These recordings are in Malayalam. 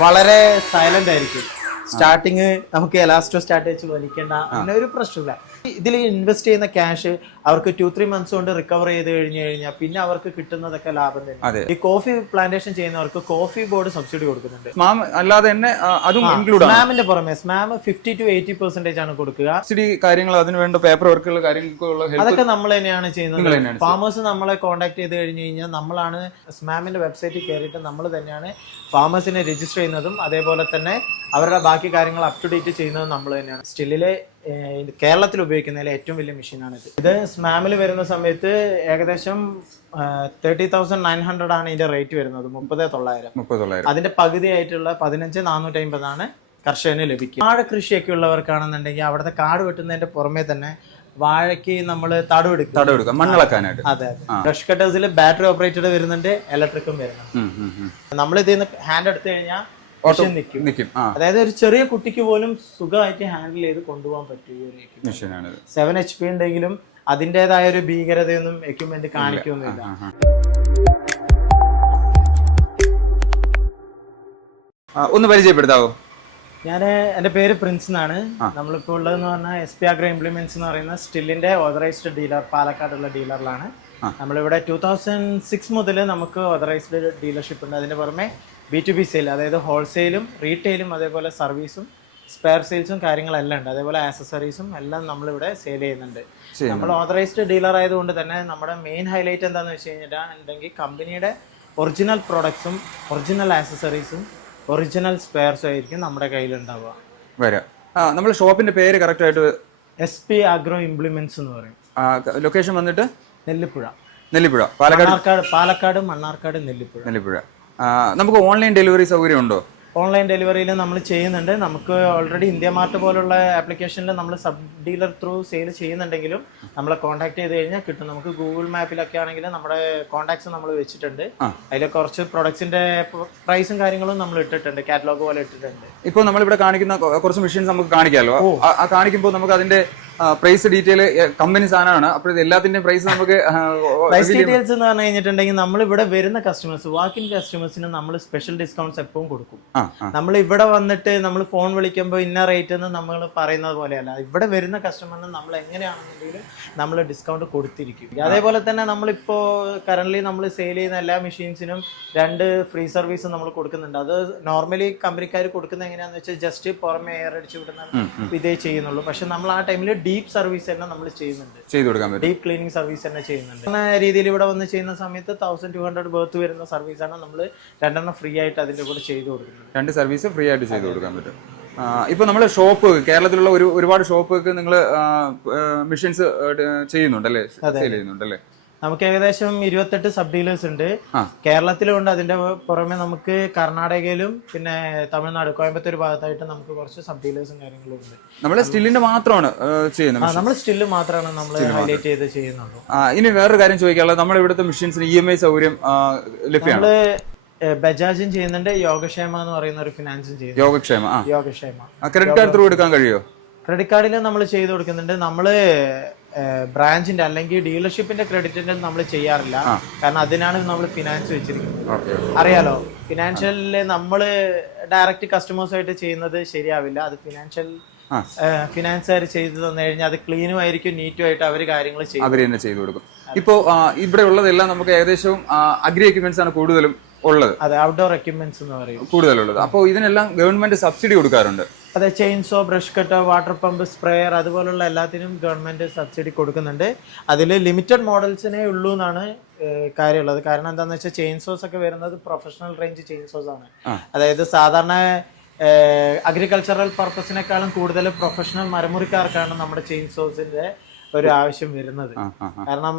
വളരെ സൈലന്റ് ആയിരിക്കും. സ്റ്റാർട്ടിങ് നമുക്ക് എലാസ്റ്റോ സ്റ്റാർട്ട് വെച്ച് വലിക്കേണ്ട അങ്ങനെ ഒരു പ്രശ്നമില്ല. ഇതിൽ ഇൻവെസ്റ്റ് ചെയ്യുന്ന ക്യാഷ് അവർക്ക് 2-3 months കൊണ്ട് റിക്കവർ ചെയ്ത് കഴിഞ്ഞാൽ പിന്നെ അവർക്ക് കിട്ടുന്നതൊക്കെ ലാഭം തന്നെ. ഈ കോഫി പ്ലാന്റേഷൻ ചെയ്യുന്നവർക്ക് കോഫി ബോർഡ് സബ്സിഡി കൊടുക്കുന്നുണ്ട്. അല്ലാതെ തന്നെ അതും ഇൻക്ലൂഡ് ആണ്. സ്മാമിന്റെ പുറമെ സ്മാം 50 to 80% ആണ് കൊടുക്കുക. സബ്സിഡി കാര്യങ്ങൾ അതിന് വേണ്ട പേപ്പർ വർക്കുകൾ കാര്യങ്ങൾക്കുള്ള അതൊക്കെ നമ്മൾ തന്നെയാണ് ചെയ്യുന്നത്. ഫാമേഴ്സ് നമ്മളെ കോൺടാക്ട് ചെയ്ത് കഴിഞ്ഞ് കഴിഞ്ഞാൽ നമ്മളാണ് സ്മാമിന്റെ വെബ്സൈറ്റിൽ കയറിയിട്ട് നമ്മൾ തന്നെയാണ് ഫാമേഴ്സിനെ രജിസ്റ്റർ ചെയ്യുന്നതും അതേപോലെ തന്നെ അവരുടെ ബാക്കി കാര്യങ്ങൾ അപ് ടു ഡേറ്റ് ചെയ്യുന്നതും നമ്മൾ തന്നെയാണ്. സ്റ്റില്ലിലെ കേരളത്തിൽ ഉപയോഗിക്കുന്നതിൽ ഏറ്റവും വലിയ മെഷീനാണിത്. ഇത് സ്മാമിൽ വരുന്ന സമയത്ത് ഏകദേശം 30,900 ആണ് ഇതിന്റെ റേറ്റ് വരുന്നത്. 30,900. അതിന്റെ പകുതിയായിട്ടുള്ള 15,450 ആണ് കർഷകന് ലഭിക്കുക. വാഴ കൃഷിയൊക്കെ ഉള്ളവർക്കാണെന്നുണ്ടെങ്കിൽ അവിടുത്തെ കാട് വെട്ടുന്നതിന്റെ പുറമെ തന്നെ വാഴയ്ക്ക് നമ്മൾ തടവെടുക്കും മണ്ണിളക്കാനായിട്ട്. അതെ ബ്രഷ് കട്ടേഴ്സിൽ ബാറ്ററി ഓപ്പറേറ്റഡ് വരുന്നുണ്ട്, ഇലക്ട്രിക്കും വരുന്നുണ്ട്. നമ്മൾ ഇതിൽ ഹാൻഡ് എടുത്തു കഴിഞ്ഞാൽ നിൽക്കും. അതായത് ഒരു ചെറിയ കുട്ടിക്ക് പോലും സുഖമായിട്ട് ഹാൻഡിൽ ചെയ്ത് കൊണ്ടുപോകാൻ പറ്റും. 7 HP ഉണ്ടെങ്കിലും അതിൻ്റെതായ ഒരു ഭീകരതയൊന്നും എക്യുപ്മെന്റ് കാണിക്കൊന്നുമില്ല. ഒന്ന് പരിചയപ്പെടുത്താവോ? എൻ്റെ പേര് പ്രിൻസ് എന്നാണ്. നമ്മളിപ്പോൾ ഉള്ളതെന്ന് പറഞ്ഞാൽ SP Agro Implements എന്ന് പറയുന്ന സ്റ്റില്ലിന്റെ ഓതറൈസ്ഡ് ഡീലർ പാലക്കാടുള്ള ഡീലറിലാണ്. നമ്മളിവിടെ 2006 മുതൽ നമുക്ക് ഓതറൈസ്ഡ് ഡീലർഷിപ്പ് ഉണ്ട്. അതിന് പുറമെ B2B സെയിൽ, അതായത് ഹോൾസെയിലും റീറ്റെയിലും അതേപോലെ സർവീസും സ്പെയർ സെയിൽസും കാര്യങ്ങളെല്ലാം ഉണ്ട്. അതേപോലെ ആക്സസറീസും എല്ലാം നമ്മളിവിടെ സെയിൽ ചെയ്യുന്നുണ്ട്. നമ്മൾ ഓതറൈസ്ഡ് ഡീലർ ആയതുകൊണ്ട് തന്നെ നമ്മുടെ മെയിൻ ഹൈലൈറ്റ് എന്താണെന്ന് വെച്ച് കഴിഞ്ഞിട്ടുണ്ടെങ്കിൽ കമ്പനിയുടെ ഒറിജിനൽ പ്രോഡക്ട്സും ഒറിജിനൽ ആക്സസറീസും ഒറിജിനൽ സ്പെയർസും ആയിരിക്കും നമ്മുടെ കയ്യിലുണ്ടാവുക. നമ്മുടെ ഷോപ്പിന്റെ പേര് കറക്റ്റ് ആയിട്ട് SP Agro Implements എന്ന് പറയും. ലൊക്കേഷൻ വന്നിട്ട് നെല്ലിപ്പുഴ, പാലക്കാട് മണ്ണാർക്കാട്, നെല്ലിപ്പുഴ. നമുക്ക് ഓൺലൈൻ ഡെലിവറി സൗകര്യം ഉണ്ടോ? ഓൺലൈൻ ഡെലിവറിയിൽ നമ്മൾ ചെയ്യുന്നുണ്ട്. നമുക്ക് ഓൾറെഡി ഇന്ത്യ മാർട്ട് പോലുള്ള ആപ്ലിക്കേഷനിൽ നമ്മൾ സബ് ഡീലർ ത്രൂ സെയിൽ ചെയ്യുന്നുണ്ടെങ്കിലും നമ്മളെ കോൺടാക്ട് ചെയ്ത് കഴിഞ്ഞാൽ കിട്ടും. നമുക്ക് ഗൂഗിൾ മാപ്പിലൊക്കെ ആണെങ്കിൽ നമ്മുടെ കോൺടാക്ട്സ് നമ്മൾ വെച്ചിട്ടുണ്ട്. അതിൽ കുറച്ച് പ്രൊഡക്ട്സിന്റെ പ്രൈസും കാര്യങ്ങളും നമ്മൾ ഇട്ടിട്ടുണ്ട്, കാറ്റലോഗ് പോലെ ഇട്ടിട്ടുണ്ട്. ഇപ്പോൾ നമ്മളിവിടെ കാണിക്കുന്ന കുറച്ച് മെഷീൻസ് നമുക്ക് കാണിക്കാമല്ലോ. ആ കാണിക്കുമ്പോൾ നമുക്ക് അതിന്റെ പ്രൈസ് ഡീറ്റെയിൽ കമ്പനി സാധനമാണ്. അപ്പോൾ ഇത് എല്ലാത്തിന്റെയും പ്രൈസ് നമുക്ക് പ്രൈസ് ഡീറ്റെയിൽസ് എന്ന് പറഞ്ഞു കഴിഞ്ഞിട്ടുണ്ടെങ്കിൽ നമ്മൾ ഇവിടെ വരുന്ന കസ്റ്റമേഴ്സ് വാക്കിൻ കസ്റ്റമേഴ്സിന് നമ്മൾ സ്പെഷ്യൽ ഡിസ്കൗണ്ട്സ് എപ്പോഴും കൊടുക്കും. നമ്മൾ ഇവിടെ വന്നിട്ട് നമ്മൾ ഫോൺ വിളിക്കുമ്പോൾ ഇന്ന റേറ്റ് എന്ന് നമ്മൾ പറയുന്നത് പോലെയല്ല. ഇവിടെ വരുന്ന കസ്റ്റമറിന് നമ്മൾ എങ്ങനെയാണെന്നുണ്ടെങ്കിലും നമ്മൾ ഡിസ്കൗണ്ട് കൊടുത്തിരിക്കും. അതേപോലെ തന്നെ നമ്മളിപ്പോ കറന്റ് നമ്മൾ സെയിൽ ചെയ്യുന്ന എല്ലാ മെഷീൻസിനും 2 ഫ്രീ സർവീസ് നമ്മൾ കൊടുക്കുന്നുണ്ട്. അത് നോർമലി കമ്പനിക്കാർ കൊടുക്കുന്നത് എങ്ങനെയാണെന്ന് വെച്ചാൽ ജസ്റ്റ് പുറമെ എയർ അടിച്ചു വിടുന്ന ഇതേ ചെയ്യുന്നുള്ളൂ. പക്ഷെ നമ്മൾ ആ ടൈമിൽ ഡീപ്പ് സർവീസ് തന്നെ നമ്മൾ ചെയ്യുന്നുണ്ട്. ഡീപ്പ് ക്ലീനിങ് സർവീസ് തന്നെ ചെയ്യുന്നുണ്ട്. രീതിയിൽ ഇവിടെ വന്ന് ചെയ്യുന്ന സമയത്ത് 1200 ബർത്ത് വരുന്ന സർവീസാണ് നമ്മൾ 2 ഫ്രീ ആയിട്ട് അതിന്റെ കൂടെ ചെയ്തു കൊടുക്കുന്നത്. 2 സർവീസ് ഫ്രീ ആയിട്ട് ചെയ്തു കൊടുക്കാൻ പറ്റും. ഇപ്പൊ നമ്മള് ഷോപ്പ് കേരളത്തിലുള്ള ഒരുപാട് ഷോപ്പൊക്കെ നിങ്ങൾ മെഷീൻസ് ചെയ്യുന്നുണ്ടല്ലേ, സെയിൽ ചെയ്യുന്നുണ്ടല്ലേ? നമുക്ക് ഏകദേശം 28 സബ് ഡീലേഴ്സ് ഉണ്ട്. കേരളത്തിലുണ്ട്. അതിന്റെ പുറമെ നമുക്ക് കർണാടകയിലും പിന്നെ തമിഴ്നാട് കോയമ്പത്തൂർ ഭാഗത്തായിട്ട് നമുക്ക് കുറച്ച് സബ് ഡീലേഴ്സും കാര്യങ്ങളും ഉണ്ട്. നമ്മള് സ്റ്റില്ലിന്റെ മാത്രമാണ് ചെയ്യുന്നത്. നമ്മൾ സ്റ്റില്ല് മാത്രമാണ് നമ്മൾ ഹൈലൈറ്റ് ചെയ്ത് ചെയ്യുന്നുള്ളൂ. ഇനി വേറൊരു കാര്യം ചോദിക്കാനുള്ളത്, നമ്മുടെ ഇവിടുത്തെ മെഷീൻസിന് EMI സൗകര്യം ലഭ്യമാണ്. ബജാജും ചെയ്യുന്നുണ്ട്, യോഗക്ഷേമ എന്ന് പറയുന്ന ഒരു ഫിനാൻസും ചെയ്യുന്നു. യോഗക്ഷേമ ക്രെഡിറ്റ് കാർഡ് ത്രൂ എടുക്കാൻ കഴിയുമോ? ക്രെഡിറ്റ് കാർഡിൽ നമ്മൾ ചെയ്ത് കൊടുക്കുന്നുണ്ട്. നമ്മള് ബ്രാഞ്ചിന്റെ അല്ലെങ്കിൽ ഡീലർഷിപ്പിന്റെ ക്രെഡിറ്റിന്റെ നമ്മൾ ചെയ്യാറില്ല. കാരണം അതിനാണ് നമ്മൾ ഫിനാൻസ് വെച്ചിരിക്കുന്നത്. അറിയാലോ, ഫിനാൻഷ്യലില് നമ്മള് ഡയറക്റ്റ് കസ്റ്റമേഴ്സുമായിട്ട് ചെയ്യുന്നത് ശരിയാവില്ല. അത് ഫിനാൻസുകാർ ചെയ്തു തന്നു കഴിഞ്ഞാൽ അത് ക്ലീനും ആയിരിക്കും, നീറ്റും ആയിട്ട് അവർ കാര്യങ്ങൾ ചെയ്തു കൊടുക്കും. ഇപ്പോ ഇവിടെ ഉള്ളതെല്ലാം നമുക്ക് ഏകദേശം അഗ്രി എക്യുപ്മെന്റ്സ് ആണ് കൂടുതലും ഉള്ളത്. അതെ, ഔട്ട്ഡോർ എക്യുപ്മെന്റ്സ് എന്ന് പറയും കൂടുതലുള്ളത്. അപ്പോൾ ഇതിനെല്ലാം ഗവൺമെന്റ് സബ്സിഡി കൊടുക്കാറുണ്ട്. അതെ, chainsaw, brush cutter, water pump, sprayer അതുപോലുള്ള എല്ലാത്തിനും ഗവൺമെന്റ് സബ്സിഡി കൊടുക്കുന്നുണ്ട്. അതിൽ ലിമിറ്റഡ് മോഡൽസിനേ ഉള്ളൂ എന്നാണ് കാര്യമുള്ളത്. കാരണം എന്താണെന്ന് വെച്ചാൽ ചെയിൻസോസ് ഒക്കെ വരുന്നത് പ്രൊഫഷണൽ റേഞ്ച് ചെയിൻസോസ് ആണ്. അതായത് സാധാരണ അഗ്രികൾച്ചറൽ പർപ്പസിനേക്കാളും കൂടുതൽ പ്രൊഫഷണൽ മരമുറിക്കാർക്കാണ് നമ്മുടെ ചെയിൻസോസിന്റെ ഒരു ആവശ്യം വരുന്നത്. കാരണം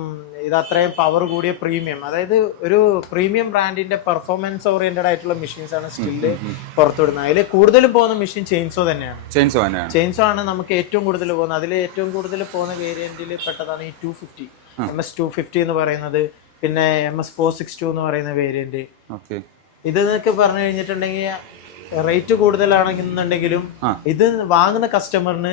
ഇത് അത്രയും പവർ കൂടിയ പ്രീമിയം, അതായത് ഒരു പ്രീമിയം ബ്രാൻഡിന്റെ പെർഫോമൻസ് ഓറിയന്റഡ് ആയിട്ടുള്ള മെഷീൻസ് ആണ് സ്റ്റില് പുറത്തുവിടുന്നത്. അതിൽ കൂടുതലും പോകുന്ന മെഷീൻ ചെയിൻസോ തന്നെയാണ്. ചെയിൻസോ ആണ് നമുക്ക് ഏറ്റവും കൂടുതൽ പോകുന്നത്. അതിൽ ഏറ്റവും കൂടുതൽ പോകുന്ന വേരിയന്റിൽ പെട്ടതാണ് ഈ 250 MS 250 എന്ന് പറയുന്നത്. പിന്നെ MS 462 എന്ന് പറയുന്ന വേരിയന്റ്. ഇത് എന്നൊക്കെ പറഞ്ഞു കഴിഞ്ഞിട്ടുണ്ടെങ്കിൽ റേറ്റ് കൂടുതലാണെന്നുണ്ടെങ്കിലും ഇത് വാങ്ങുന്ന കസ്റ്റമറിന്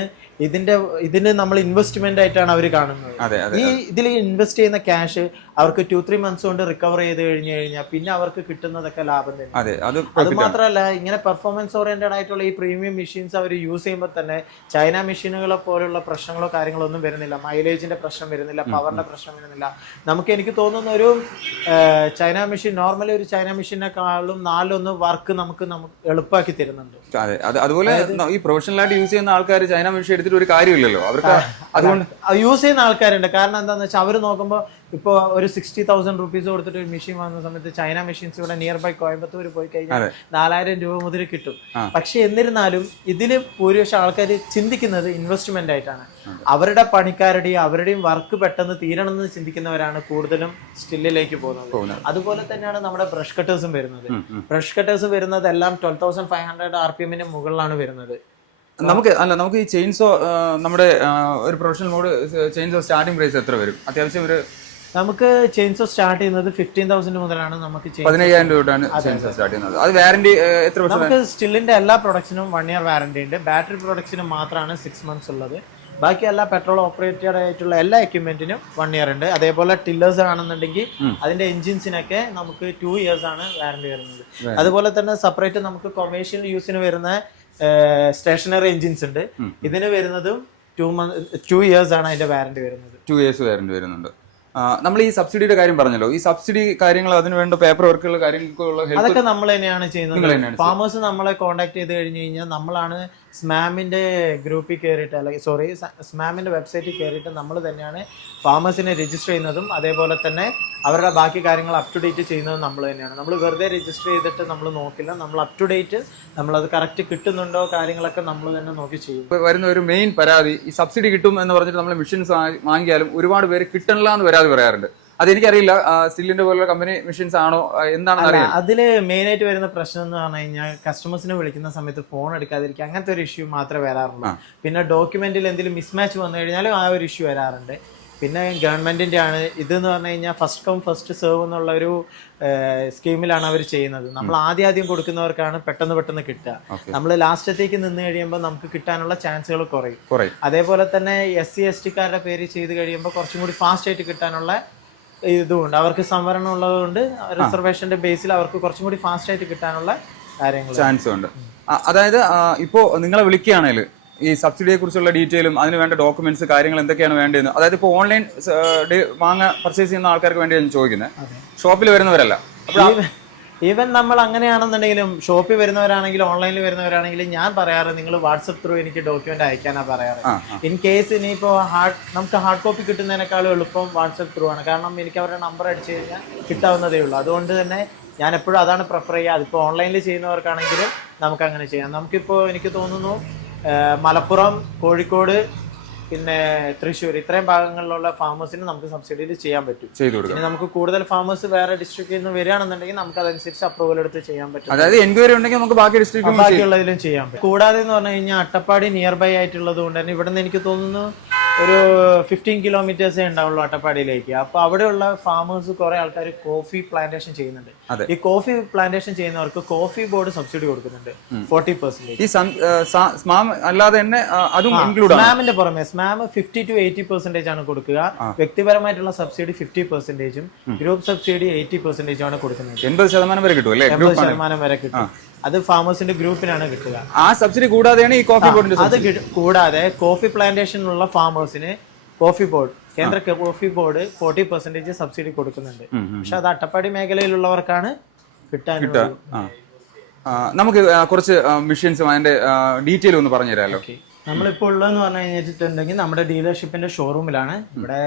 ഇതിന് നമ്മൾ ഇൻവെസ്റ്റ്മെന്റ് ആയിട്ടാണ് അവർ കാണുന്നത്. ഈ ഇതിൽ ഇൻവെസ്റ്റ് ചെയ്യുന്ന ക്യാഷ് അവർക്ക് 2-3 months കൊണ്ട് റിക്കവർ ചെയ്ത് കഴിഞ്ഞാൽ പിന്നെ അവർക്ക് കിട്ടുന്നതൊക്കെ ലാഭം തന്നെ. അതെ, അത് മാത്രമല്ല ഇങ്ങനെ പെർഫോമൻസ് ഓറിയന്റഡ് ആയിട്ടുള്ള ഈ പ്രീമിയം മെഷീൻസ് അവർ യൂസ് ചെയ്യുമ്പോൾ തന്നെ ചൈന മെഷീനുകളെ പോലുള്ള പ്രശ്നങ്ങളോ കാര്യങ്ങളോ ഒന്നും വരുന്നില്ല. മൈലേജിന്റെ പ്രശ്നം വരുന്നില്ല, പവറിന്റെ പ്രശ്നം വരുന്നില്ല. എനിക്ക് തോന്നുന്ന ഒരു ചൈന മെഷീൻ നോർമലി ഒരു ചൈന മെഷീനെക്കാളും 4-1 വർക്ക് നമുക്ക് എളുപ്പമാക്കി തരുന്നുണ്ട്. അതെ, അതുപോലെ ഈ പ്രൊഫഷണൽ ആയിട്ട് യൂസ് ചെയ്യുന്ന ആൾക്കാർ ചൈന മെഷീൻ എടുത്തിട്ട് ഒരു കാര്യമില്ലല്ലോ അവർക്ക്. അതുകൊണ്ട് യൂസ് ചെയ്യുന്ന ആൾക്കാരുണ്ട്. കാരണം എന്താണെന്ന് വെച്ചാൽ അവർ നോക്കുമ്പോൾ ഇപ്പോൾ ഒരു 60,000 rupees കൊടുത്തിട്ട് ഒരു മെഷീൻ വാങ്ങുന്ന സമയത്ത് ചൈന മെഷീൻസ് ഇവിടെ നിയർ ബൈ കോയമ്പത്തൂർ പോയി കഴിഞ്ഞാൽ 4,000 രൂപ മുതൽ കിട്ടും. പക്ഷെ എന്നിരുന്നാലും ഇതിൽ ഭൂരിപക്ഷം ആൾക്കാർ ചിന്തിക്കുന്നത് ഇൻവെസ്റ്റ്മെന്റ് ആയിട്ടാണ്. അവരുടെ അവരുടെയും വർക്ക് പെട്ടെന്ന് തീരണമെന്ന് ചിന്തിക്കുന്നവരാണ് കൂടുതലും സ്റ്റില്ലിലേക്ക് പോകുന്നത്. അതുപോലെ തന്നെയാണ് നമ്മുടെ ബ്രഷ് കട്ടേഴ്സും വരുന്നത്. ബ്രഷ് കട്ടേഴ്സ് വരുന്നത് എല്ലാം 12,500 RPM മുകളിലാണ് വരുന്നത്. നമുക്ക് ഈ ചെയിൻസോ നമ്മുടെ ഒരു professional mode chainsaw starting price എത്ര വരും? അത്യാവശ്യം ഒരു നമുക്ക് ചെയിൻസോ സ്റ്റാർട്ട് ചെയ്യുന്നത് 15,000 മുതലാണ്. നമുക്ക് 15,000 രൂപയാണ് ചെയിൻസോ സ്റ്റാർട്ട് ചെയ്യുന്നത്. അത് വാറന്റി എത്ര വർഷം? നമുക്ക് സ്റ്റില്ലിന്റെ എല്ലാ പ്രൊഡക്ട്സിനും 1 year വാറന്റി ഉണ്ട്. ബാറ്ററി പ്രൊഡക്ട്സിനും മാത്രമാണ് 6 months ഉള്ളത്. ബാക്കി എല്ലാ പെട്രോൾ ഓപ്പറേറ്റഡ് ആയിട്ടുള്ള എല്ലാ എക്യുപ്മെന്റിനും 1 year ഉണ്ട്. അതേപോലെ ടില്ലേഴ്സ് ആണെന്നുണ്ടെങ്കിൽ അതിന്റെ എഞ്ചിൻസിനൊക്കെ നമുക്ക് 2 years ആണ് വാറന്റി വരുന്നത്. അതുപോലെ തന്നെ സെപ്പറേറ്റ് നമുക്ക് കൊമേഴ്ഷ്യൽ യൂസിന് വരുന്ന സ്റ്റേഷനറി എഞ്ചിൻസ് ഉണ്ട്. ഇതിന് വരുന്നതും 2 years ആണ് അതിന്റെ വാറന്റി വരുന്നത്. 2 years വാറന്റി വരുന്നുണ്ട്. നമ്മൾ ഈ സബ്സിഡിയുടെ കാര്യം പറഞ്ഞല്ലോ, ഈ സബ്സിഡി കാര്യങ്ങൾ അതിന് വേണ്ട പേപ്പർ വർക്കുകൾ കാര്യങ്ങൾക്കുള്ള അതൊക്കെ നമ്മൾ തന്നെയാണ് ചെയ്യുന്നത്. ഫാമേഴ്സ് നമ്മളെ കോൺടാക്ട് ചെയ്ത് കഴിഞ്ഞ് കഴിഞ്ഞാൽ നമ്മളാണ് സ്മാമിന്റെ ഗ്രൂപ്പിൽ കയറിയിട്ട് അല്ലെങ്കിൽ സ്മാമിന്റെ വെബ്സൈറ്റിൽ കയറിയിട്ട് നമ്മൾ തന്നെയാണ് ഫാമേഴ്സിനെ രജിസ്റ്റർ ചെയ്യുന്നതും അതേപോലെ തന്നെ അവരുടെ ബാക്കി കാര്യങ്ങൾ അപ് ടു ഡേറ്റ് ചെയ്യുന്നതും നമ്മൾ തന്നെയാണ്. നമ്മൾ വെറുതെ രജിസ്റ്റർ ചെയ്തിട്ട് നമ്മൾ നോക്കില്ല, നമ്മൾ അപ് ടു ഡേറ്റ് നമ്മളത് കറക്റ്റ് കിട്ടുന്നുണ്ടോ കാര്യങ്ങളൊക്കെ നമ്മൾ തന്നെ നോക്കി ചെയ്യും. വരുന്ന ഒരു മെയിൻ പരാതി ഈ സബ്സിഡി കിട്ടും എന്ന് പറഞ്ഞിട്ട് നമ്മൾ മെഷീൻസ് വാങ്ങിയാലും ഒരുപാട് പേര് കിട്ടണില്ല എന്ന് പരാതി പറയാറുണ്ട്. അതെനിക്കറിയില്ല, സ്റ്റില്ലിന്റെ പോലുള്ള കമ്പനി മെഷീൻസ് ആണോ എന്താണെന്ന് അറിയാം. അതില് മെയിൻ ആയിട്ട് വരുന്ന പ്രശ്നം എന്ന് പറഞ്ഞു കഴിഞ്ഞാൽ കസ്റ്റമേഴ്സിനെ വിളിക്കുന്ന സമയത്ത് ഫോൺ എടുക്കാതിരിക്കുക, അങ്ങനത്തെ ഒരു ഇഷ്യൂ മാത്രമേ വരാറുള്ളൂ. പിന്നെ ഡോക്യുമെന്റിൽ എന്തെങ്കിലും മിസ്മാച്ച് വന്നു കഴിഞ്ഞാലും ആ ഒരു ഇഷ്യൂ വരാറുണ്ട്. പിന്നെ ഗവൺമെന്റിന്റെ ആണ് ഇതെന്ന് പറഞ്ഞു കഴിഞ്ഞാൽ ഫസ്റ്റ് കം ഫസ്റ്റ് സെർവ് എന്നുള്ള ഒരു സ്കീമിലാണ് അവർ ചെയ്യുന്നത്. നമ്മൾ ആദ്യം കൊടുക്കുന്നവർക്കാണ് പെട്ടെന്ന് കിട്ടുക. നമ്മൾ ലാസ്റ്റത്തേക്ക് നിന്ന് കഴിയുമ്പോൾ നമുക്ക് കിട്ടാനുള്ള ചാൻസുകൾ കുറയും. അതേപോലെ തന്നെ SC ST പേര് ചെയ്ത് കഴിയുമ്പോൾ കുറച്ചും കൂടി ഫാസ്റ്റ് ആയിട്ട് കിട്ടാനുള്ള ഇതുകൊണ്ട് അവർക്ക് സംവരണം ഉള്ളതുകൊണ്ട് റിസർവേഷന്റെ ബേസിൽ അവർക്ക് കുറച്ചും കൂടി ഫാസ്റ്റ് ആയിട്ട് കിട്ടാനുള്ള കാര്യങ്ങൾ ചാൻസ് ഉണ്ട്. അതായത് ഇപ്പോ നിങ്ങളെ വിളിക്കുകയാണെങ്കിൽ ഈ സബ്സിഡിയെ കുറിച്ചുള്ള ഡീറ്റെയിലും അതിന് വേണ്ട ഡോക്യുമെന്റ്സ് കാര്യങ്ങൾ എന്തൊക്കെയാണ് വേണ്ടതെന്ന്, അതായത് ഇപ്പോൾ ഓൺലൈൻ പർച്ചേസ് ചെയ്യുന്ന ആൾക്കാർക്ക് വേണ്ടിയാണ് ചോദിക്കുന്നത്, ഷോപ്പിൽ വരുന്നവരല്ല. ഈവൻ നമ്മൾ അങ്ങനെയാണെന്നുണ്ടെങ്കിലും ഷോപ്പിൽ വരുന്നവരാണെങ്കിലും ഓൺലൈനിൽ വരുന്നവരാണെങ്കിലും ഞാൻ പറയാറ് നിങ്ങൾ വാട്സപ്പ് ത്രൂ എനിക്ക് ഡോക്യുമെന്റ് അയക്കാനാണ് പറയാറ്. ഇൻ കേസ് ഇനിയിപ്പോൾ നമുക്ക് ഹാർഡ് കോപ്പി കിട്ടുന്നതിനേക്കാളും എളുപ്പം വാട്സപ്പ് ത്രൂ ആണ്. കാരണം എനിക്ക് അവരുടെ നമ്പർ അടിച്ചു കഴിഞ്ഞാൽ കിട്ടാവുന്നതേ ഉള്ളൂ. അതുകൊണ്ട് തന്നെ ഞാൻ എപ്പോഴും അതാണ് പ്രിഫർ ചെയ്യുക. അതിപ്പോൾ ഓൺലൈനിൽ ചെയ്യുന്നവർക്കാണെങ്കിലും നമുക്ക് അങ്ങനെ ചെയ്യാം. നമുക്കിപ്പോൾ എനിക്ക് തോന്നുന്നു മലപ്പുറം, കോഴിക്കോട്, പിന്നെ തൃശ്ശൂർ ഇത്രയും ഭാഗങ്ങളിലുള്ള ഫാമേഴ്സിന് നമുക്ക് സബ്സിഡിയിൽ ചെയ്യാൻ പറ്റും. പിന്നെ നമുക്ക് കൂടുതൽ ഫാമേഴ്സ് വേറെ ഡിസ്ട്രിക്റ്റിൽ നിന്ന് വരികയാണെന്നുണ്ടെങ്കിൽ നമുക്ക് അതനുസരിച്ച് അപ്രൂവൽ എടുത്ത് ചെയ്യാൻ പറ്റും. അതായത് എൻക്വയറി ഉണ്ടെങ്കിൽ നമുക്ക് ബാക്കിയുള്ളതിലും ചെയ്യാൻ പറ്റും. കൂടാതെ എന്ന് പറഞ്ഞു കഴിഞ്ഞാൽ അട്ടപ്പാടി നിയർ ബൈ ആയിട്ടുള്ളത് കൊണ്ട് തന്നെ ഇവിടെ നിന്ന് എനിക്ക് തോന്നുന്നു ഒരു 15 kilometers ഉണ്ടാവുള്ളൂ അട്ടപ്പാടിയിലേക്ക്. അപ്പൊ അവിടെയുള്ള ഫാമേഴ്സ് കുറെ ആൾക്കാർ കോഫി പ്ലാന്റേഷൻ ചെയ്യുന്നുണ്ട്. ഈ കോഫി പ്ലാന്റേഷൻ ചെയ്യുന്നവർക്ക് കോഫി ബോർഡ് സബ്സിഡി കൊടുക്കുന്നുണ്ട് 40%. അല്ലാതെ തന്നെ അതും ഇൻക്ലൂഡ് ആണ്. സ്മാമിന്റെ പുറമെ സ്മാം 50 to 80% ആണ് കൊടുക്കുക. വ്യക്തിപരമായിട്ടുള്ള സബ്സിഡി 50%, ഗ്രൂപ്പ് സബ്സിഡി 80% ആണ് കൊടുക്കുന്നത്. 80% വരെ കിട്ടും അല്ലേ? 80% വരെ കിട്ടും. അത് ഫാമേഴ്സിന്റെ ഗ്രൂപ്പിനാണ് കിട്ടുക. ആ സബ്സിഡി കൂടാതെയാണ് ഈ കോഫി ബോർഡിന്റെ. അത് കൂടാതെ കോഫി പ്ലാന്റേഷനുള്ള ഫാമേഴ്സിന് കോഫി ബോർഡ്, കേന്ദ്ര കോഫി ബോർഡ് 40% സബ്സിഡി കൊടുക്കുന്നുണ്ട്. പക്ഷെ അത് അട്ടപ്പാടി മേഖലയിലുള്ളവർക്കാണ് കിട്ടാൻ. നമുക്ക് കുറച്ച് മെഷീൻസും അതിന്റെ ഡീറ്റെയിൽ ഒന്ന് പറഞ്ഞു തരാമല്ലോ. നമ്മളിപ്പോൾ ഉള്ളതെന്ന് പറഞ്ഞു കഴിഞ്ഞിട്ടുണ്ടെങ്കിൽ നമ്മുടെ ഡീലർഷിപ്പിന്റെ ഷോറൂമിലാണ്. ഇവിടെ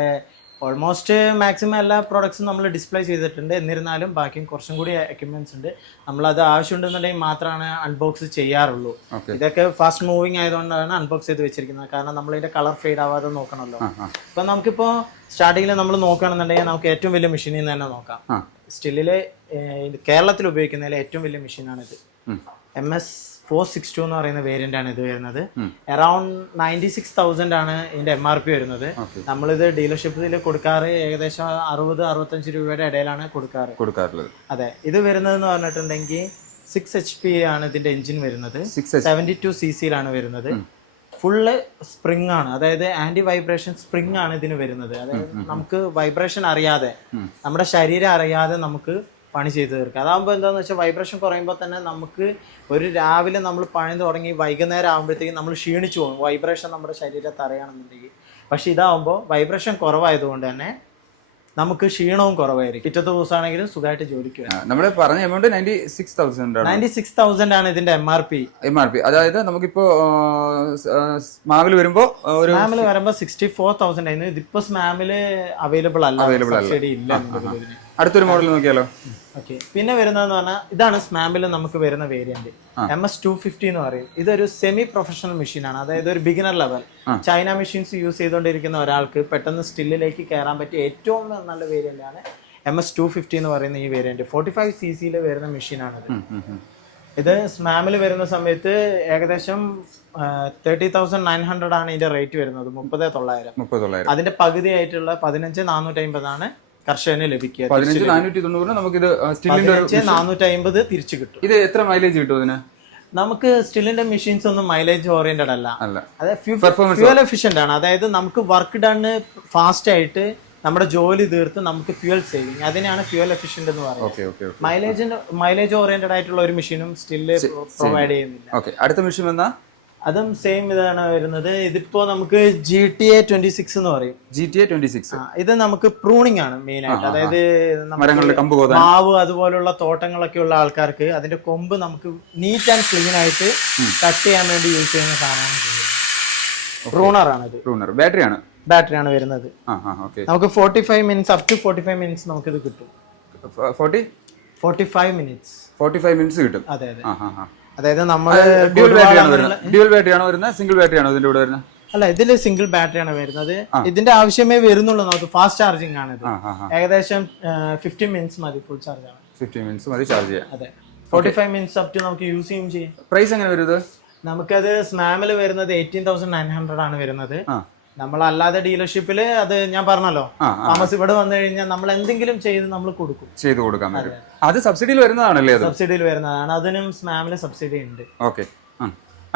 ഓൾമോസ്റ്റ് മാക്സിമം എല്ലാ പ്രോഡക്ട്സും നമ്മൾ ഡിസ്പ്ലേ ചെയ്തിട്ടുണ്ട്. എന്നിരുന്നാലും ബാക്കിയും കുറച്ചും കൂടി എക്യുപ്മെന്റ്സ് ഉണ്ട്. നമ്മളത് ആവശ്യമുണ്ടെന്നുണ്ടെങ്കിൽ മാത്രമാണ് അൺബോക്സ് ചെയ്യാറുള്ളൂ. ഇതൊക്കെ ഫാസ്റ്റ് മൂവിങ് ആയതുകൊണ്ടാണ് അൺബോക്സ് ചെയ്ത് വെച്ചിരിക്കുന്നത്. കാരണം നമ്മളിതിന്റെ കളർ ഫെയ്ഡ് ആവാതെ നോക്കണമല്ലോ. ഇപ്പൊ നമുക്കിപ്പോ സ്റ്റാർട്ടിങ്ങിൽ നമ്മൾ നോക്കുകയാണെന്നുണ്ടെങ്കിൽ നമുക്ക് ഏറ്റവും വലിയ മെഷീനിൽ നിന്ന് തന്നെ നോക്കാം. സ്റ്റില്ലില് കേരളത്തിൽ ഉപയോഗിക്കുന്നതിൽ ഏറ്റവും വലിയ മെഷീനാണിത്. MS 462 എന്ന് പറയുന്ന വേരിയന്റ് ആണ് ഇത് വരുന്നത്. അറൌണ്ട് 96,000 ആണ് ഇതിന്റെ MRP വരുന്നത്. നമ്മളിത് ഡീലർഷിപ്പിൽ കൊടുക്കാറ് ഏകദേശം 60-65 രൂപയുടെ ഇടയിലാണ് കൊടുക്കാറുള്ളത്. അതെ, ഇത് വരുന്നതെന്ന് പറഞ്ഞിട്ടുണ്ടെങ്കിൽ 6 HP ആണ് ഇതിന്റെ എഞ്ചിൻ വരുന്നത്. 72 cc വരുന്നത്. ഫുള്ള് സ്പ്രിംഗ് ആണ്, അതായത് ആന്റി വൈബ്രേഷൻ സ്പ്രിംഗ് ആണ് ഇതിന് വരുന്നത്. അതായത് നമുക്ക് വൈബ്രേഷൻ അറിയാതെ, നമ്മുടെ ശരീരം അറിയാതെ നമുക്ക് പണി ചെയ്ത് തീർക്കാം. അതാകുമ്പോൾ എന്താണെന്ന് വെച്ചാൽ വൈബ്രേഷൻ കുറയുമ്പോൾ തന്നെ നമുക്ക് ഒരു രാവിലെ നമ്മൾ പണി തുടങ്ങി വൈകുന്നേരം ആകുമ്പോഴത്തേക്കും നമ്മൾ ക്ഷീണിച്ചു പോകും, വൈബ്രേഷൻ നമ്മുടെ ശരീരത്തെ അറിയണമെന്നുണ്ടെങ്കിൽ. പക്ഷെ ഇതാവുമ്പോൾ വൈബ്രേഷൻ കുറവായതുകൊണ്ട് തന്നെ നമുക്ക് ക്ഷീണവും കുറവായിരിക്കും. പിറ്റത്തെ ദിവസമാണെങ്കിലും സുഖമായിട്ട് ജോലിക്ക്. നമ്മൾ പറഞ്ഞ എമൗണ്ട് 96,000 ആണ് ഇതിന്റെ MRP. അതായത് നമുക്കിപ്പോ സ്മാമിൽ വരുമ്പോ 64,000 ആയിരുന്നു. ഇതിപ്പോ സ്മാമില് അവൈലബിൾ അല്ല, സബ്സിഡി ഇല്ല. അടുത്തൊരു മോഡൽ നോക്കിയാലോ? ഓക്കെ, പിന്നെ വരുന്നതെന്ന് പറഞ്ഞാൽ ഇതാണ് സ്മാമിൽ നമുക്ക് വരുന്ന വേരിയന്റ് MS250 എന്ന് പറയും. ഇതൊരു സെമി പ്രൊഫഷണൽ മെഷീനാണ്, അതായത് ഒരു beginner level China machines use ചെയ്തുകൊണ്ടിരിക്കുന്ന ഒരാൾക്ക് പെട്ടെന്ന് സ്റ്റില്ലിലേക്ക് കയറാൻ പറ്റിയ ഏറ്റവും നല്ല വേരിയന്റ് ആണ് MS250 എന്ന് പറയുന്ന ഈ വേരിയന്റ്. 45cc വരുന്ന മെഷീനാണിത്. ഇത് സ്മാമിൽ വരുന്ന സമയത്ത് ഏകദേശം 30,900 ആണ് ഇതിന്റെ റേറ്റ് വരുന്നത്, 30,900. അതിന്റെ പകുതിയായിട്ടുള്ള 15,450 ആണ് കർഷകന് ലഭിക്കുക. 15,490 നമുക്കിത് 450 തിരിച്ചു കിട്ടും. ഇത് എത്ര മൈലേജ് കിട്ടും ഇതിന്? നമുക്ക് സ്റ്റിലിന്റെ മെഷീൻസ് ഒന്നും മൈലേജ് ഓറിയന്റഡ് അല്ല, അതായത് ഫ്യൂവൽ എഫിഷ്യന്റ് ആണ്. അതായത് നമുക്ക് വർക്ക് ഡൺ ഫാസ്റ്റ് ആയിട്ട് നമ്മുടെ ജോലി തീർത്ത് നമുക്ക് ഫ്യൂവൽ സേവിങ്, അതിനാണ് ഫ്യൂവൽ എഫിഷ്യന്റ് എന്ന് പറയുന്നത്. മൈലേജ് ഓറിയന്റഡ് ആയിട്ടുള്ള ഒരു മെഷീനും സ്റ്റില് പ്രൊവൈഡ് ചെയ്യുന്നില്ല. അടുത്ത മെഷീൻ വന്നാ അതും സെയിം ഇതാണ് വരുന്നത്. ഇതിപ്പോ നമുക്ക് GTA 26 എന്ന് പറയും. GTA 26 ഇത് നമുക്ക് പ്രൂണിംഗ് ആണ് മെയിൻ ആയിട്ട്. അതായത് മാവ് അതുപോലുള്ള തോട്ടങ്ങളൊക്കെ ഉള്ള ആൾക്കാർക്ക് അതിന്റെ കൊമ്പ് നമുക്ക് നീറ്റ് ആൻഡ് ക്ലീൻ ആയിട്ട് കട്ട് ചെയ്യാൻ വേണ്ടി യൂസ് ചെയ്യുന്ന സാധനമാണ്. പ്രൂണർ ആണ് ഇത്. ബാറ്ററി ആണ് വരുന്നത്. നമുക്ക് 45 മിനിറ്റ്സ് അപ് ടു 45 മിനിറ്റ്സ് നമുക്ക് ഇത് കിട്ടും. 45 മിനിറ്റ്സ് കിട്ടും. അതെ. അതായത് നമ്മൾ ഡ്യുവൽ ബാറ്ററി ആണോ വരുന്നത്, സിംഗിൾ ബാറ്ററി ആണോ ഇതിന്റെ കൂടെ വരുന്നത്? അല്ല, ഇതില് സിംഗിൾ ബാറ്ററി ആണ് വരുന്നത്. ഇതിന്റെ ആവശ്യമേ വരുന്നുള്ളൂ നമുക്ക്. ഫാസ്റ്റ് ചാർജിങ് ആണ് ഇത്. ഏകദേശം 15 മിനിറ്റ്സ് മതി ഫുൾ ചാർജ് ആണ്. 15 മിനിറ്റ്സ് മതി ചാർജ് ചെയ്യാൻ. അതെ, 45 മിനിറ്റ്സ് അപ് ടു നമുക്ക് യൂസ് ചെയ്യാം. പ്രൈസ് എങ്ങനെ വരുന്നത്? നമുക്കത് സ്മാമിൽ വരുന്നത് 18,900 ആണ് വരുന്നത്. നമ്മളല്ലാതെ ഡീലർഷിപ്പില് അത് ഞാൻ പറഞ്ഞല്ലോ, ഫാമസി ഇവിടെ വന്നു കഴിഞ്ഞാൽ നമ്മൾ എന്തെങ്കിലും ചെയ്ത് നമ്മൾ ചെയ്തു കൊടുക്കാൻ പറ്റും. അത് സബ്സിഡിയിൽ വരുന്നതാണല്ലേ? സബ്സിഡിയിൽ വരുന്നതാണ്. അതിനും സ്മാമില് സബ്സിഡി ഉണ്ട്. ഓക്കെ,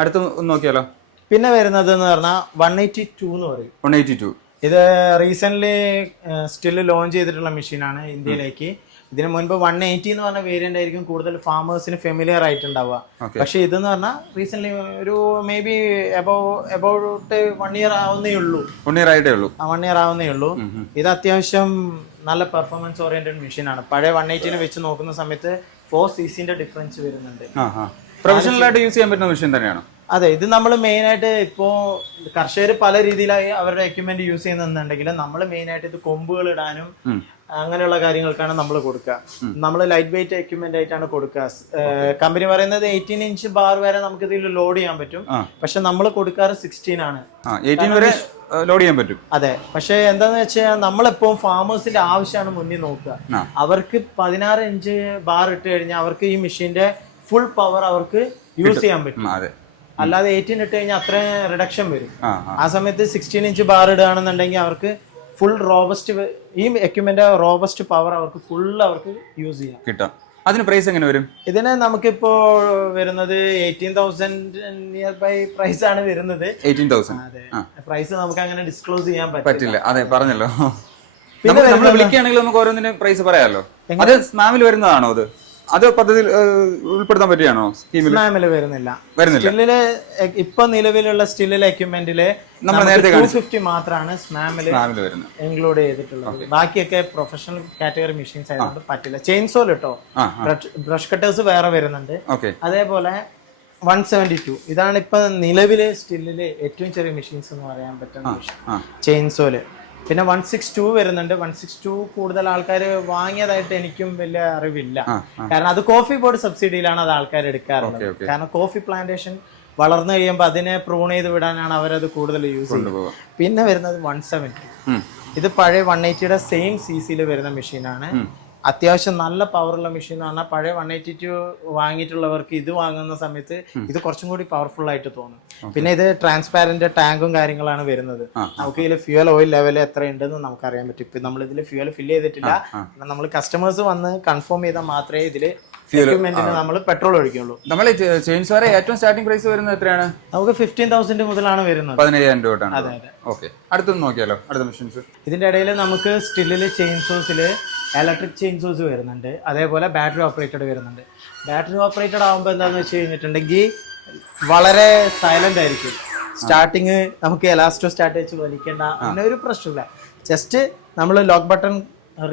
അടുത്ത നോക്കിയാലോ? പിന്നെ വരുന്നത് എന്ന് പറഞ്ഞാൽ 182 എന്ന് പറയും. 182 ഇത് റീസെന്റ് സ്റ്റില് ലോഞ്ച് ചെയ്തിട്ടുള്ള മെഷീനാണ് ഇന്ത്യയിലേക്ക്. ഇതിന് മുൻപ് 180 എന്ന് പറഞ്ഞ വേരിയന്റ് ആയിരിക്കും കൂടുതൽ ഫാമേഴ്സിന് ഫെമിലിയർ ആയിട്ടുണ്ടാവുക. പക്ഷെ ഇതെന്ന് പറഞ്ഞാൽ റീസെന്റ് ഒരു മേ ബി അബൌട്ട് 1 ഇയർ ആവുന്നേ ഉള്ളൂ. 1 ഇയർ ആവുന്നേ ഉള്ളൂ. ഇത് അത്യാവശ്യം നല്ല പെർഫോമൻസ് ഓറിയന്റഡ് മെഷീനാണ്. പഴയ 180 വെച്ച് നോക്കുന്ന സമയത്ത് 4cc ഡിഫറൻസ് വരുന്നുണ്ട്. പ്രൊഫഷണൽ ആയിട്ട് യൂസ് ചെയ്യാൻ പറ്റുന്ന മെഷീൻ തന്നെയാണ്. അതെ, ഇത് നമ്മൾ മെയിൻ ആയിട്ട് ഇപ്പോ കർഷകർ പല രീതിയിലായി അവരുടെ എക്യുപ്മെന്റ് യൂസ് ചെയ്യുന്നുണ്ടെങ്കിൽ നമ്മൾ മെയിൻ ആയിട്ട് ഇത് കൊമ്പുകൾ ഇടാനും അങ്ങനെയുള്ള കാര്യങ്ങൾക്കാണ് നമ്മൾ കൊടുക്കുക. നമ്മൾ ലൈറ്റ് വെയിറ്റ് എക്യുപ്മെന്റ് ആയിട്ടാണ് കൊടുക്കുക. കമ്പനി പറയുന്നത് 18 ഇഞ്ച് ബാർ വരെ നമുക്ക് ഇതിൽ ലോഡ് ചെയ്യാൻ പറ്റും. പക്ഷെ നമ്മൾ കൊടുക്കാറ് 16 ആണ്. 18 വരെ ലോഡ് ചെയ്യാൻ പറ്റും. അതെ, പക്ഷെ എന്താന്ന് വെച്ചാൽ നമ്മളെപ്പോ ഫാമേഴ്സിന്റെ ആവശ്യമാണ് മുന്നിൽ നോക്കുക. അവർക്ക് 16 ഇഞ്ച് ബാർ ഇട്ട് കഴിഞ്ഞാൽ അവർക്ക് ഈ മെഷീന്റെ ഫുൾ പവർ അവർക്ക് യൂസ് ചെയ്യാൻ പറ്റും. അല്ലാതെ 18 ഇട്ട് കഴിഞ്ഞാൽ അത്രയും റിഡക്ഷൻ വരും. ആ സമയത്ത് 16 ഇഞ്ച് ബാർ ഇടുകയാണെന്നുണ്ടെങ്കിൽ അവർക്ക് ഫുൾ റോബസ്റ്റ്, ഈ എക്യുപ്മെന്റ് റോബസ്റ്റ് പവർ അവർക്ക് ഫുൾ അവർക്ക് യൂസ് ചെയ്യാം കിട്ടും. അതിന് പ്രൈസ് എങ്ങനെ വരും? ഇതിന് നമുക്കിപ്പോ വരുന്നത് 18,000 നിയർ ബൈ പ്രൈസ് ആണ് വരുന്നത്. 18,000. അതെ, പ്രൈസ് നമുക്ക് അങ്ങനെ ഡിസ്ക്ലോസ് ചെയ്യാൻ പറ്റില്ല. അതെ, പറഞ്ഞല്ലോ. പിന്നെ നമ്മൾ വിളിക്കുകയാണെങ്കിൽ നമുക്ക് ഓരോന്നിന്റെ പ്രൈസ് പറയാമല്ലോ. അത് സ്മാമിൽ വരുന്നതാണോ? അത് പദ്ധതിയിൽ ഉൾപ്പെടുത്താൻ പറ്റിയാണോ? സ്മാമിൽ വരുന്നില്ല. സ്റ്റില്ലില് ഇപ്പൊ നിലവിലുള്ള സ്റ്റില്ലിലെ എക്യുപ്മെന്റില് നമ്മൾ 250 മാത്രമാണ് സ്മാമില് ഇൻക്ലൂഡ് ചെയ്തിട്ടുള്ളത്. ബാക്കിയൊക്കെ പ്രൊഫഷണൽ കാറ്റഗറി മെഷീൻസ് ആയതുകൊണ്ട് പറ്റില്ല. ചെയിൻസോൽ കേട്ടോ, ബ്രഷ് കട്ടേഴ്സ് വേറെ വരുന്നുണ്ട്. അതേപോലെ 172 ഇതാണ് ഇപ്പൊ നിലവിലെ സ്റ്റില്ലില് ഏറ്റവും ചെറിയ മെഷീൻസ് എന്ന് പറയാൻ പറ്റുന്ന മെഷീൻ ചെയിൻസോല്. പിന്നെ 162 വരുന്നുണ്ട്. 162 കൂടുതൽ ആൾക്കാർ വാങ്ങിയതായിട്ട് എനിക്കും വലിയ അറിവില്ല. കാരണം അത് കോഫി ബോർഡ് സബ്സിഡിയിലാണ് അത് ആൾക്കാർ എടുക്കാറുള്ളത്. കാരണം കോഫി പ്ലാന്റേഷൻ വളർന്നു കഴിയുമ്പോൾ അതിനെ പ്രൂൺ ചെയ്ത് വിടാനാണ് അവരത് കൂടുതൽ യൂസ് ചെയ്യുന്നത്. പിന്നെ വരുന്നത് 170. ഇത് പഴയ 180യുടെ സെയിം CCയിൽ വരുന്ന മെഷീനാണ്. അത്യാവശ്യം നല്ല പവറുള്ള മെഷീൻ എന്ന് പറഞ്ഞാൽ പഴയ 182 വാങ്ങിയിട്ടുള്ളവർക്ക് ഇത് വാങ്ങുന്ന സമയത്ത് ഇത് കുറച്ചും കൂടി പവർഫുൾ ആയിട്ട് തോന്നും. പിന്നെ ഇത് ട്രാൻസ്പാരന്റ് ടാങ്കും കാര്യങ്ങളാണ് വരുന്നത്. നമുക്ക് ഇതിൽ ഫ്യൂൽ ഓയിൽ ലെവൽ എത്ര ഉണ്ടെന്ന് നമുക്ക് അറിയാൻ പറ്റും. ഇപ്പൊ നമ്മൾ ഇതിൽ ഫ്യൂൽ ഫില്ല് ചെയ്തിട്ടില്ല, നമ്മൾ കസ്റ്റമേഴ്സ് വന്ന് കൺഫേം ചെയ്താൽ മാത്രമേ ഇതില് എക്യുപ്മെന്റിന് നമ്മൾ പെട്രോൾ ഒഴിക്കുള്ളൂ. നമ്മൾ ചെയിൻസോയുടെ ഏറ്റവും സ്റ്റാർട്ടിംഗ് പ്രൈസ് വരുന്നത് എത്രയാണ്? നമുക്ക് 15,000 മുതലാണ് വരുന്നത്. 15,000 രൂപ. അതെ അതെ. ഓക്കെ, അടുത്തൊന്ന് നോക്കിയാലോ, അടുത്ത മെഷീൻസ്. ഇതിന്റെ ഇടയിൽ നമുക്ക് സ്റ്റില്ലില് ചെയിൻസോസില് ഇലക്ട്രിക് ചെയിൻസോസ് വരുന്നുണ്ട്, അതേപോലെ ബാറ്ററി ഓപ്പറേറ്റഡ് വരുന്നുണ്ട്. ബാറ്ററി ഓപ്പറേറ്റഡ് ആകുമ്പോൾ എന്താണെന്ന് വെച്ച് കഴിഞ്ഞിട്ടുണ്ടെങ്കിൽ വളരെ സൈലന്റ് ആയിരിക്കും. സ്റ്റാർട്ടിങ് നമുക്ക് എലാസ്റ്റോ സ്റ്റാർട്ട് വെച്ച് വലിക്കേണ്ട അങ്ങനെ ഒരു പ്രശ്നമില്ല. ജസ്റ്റ് നമ്മൾ ലോക്ക് ബട്ടൺ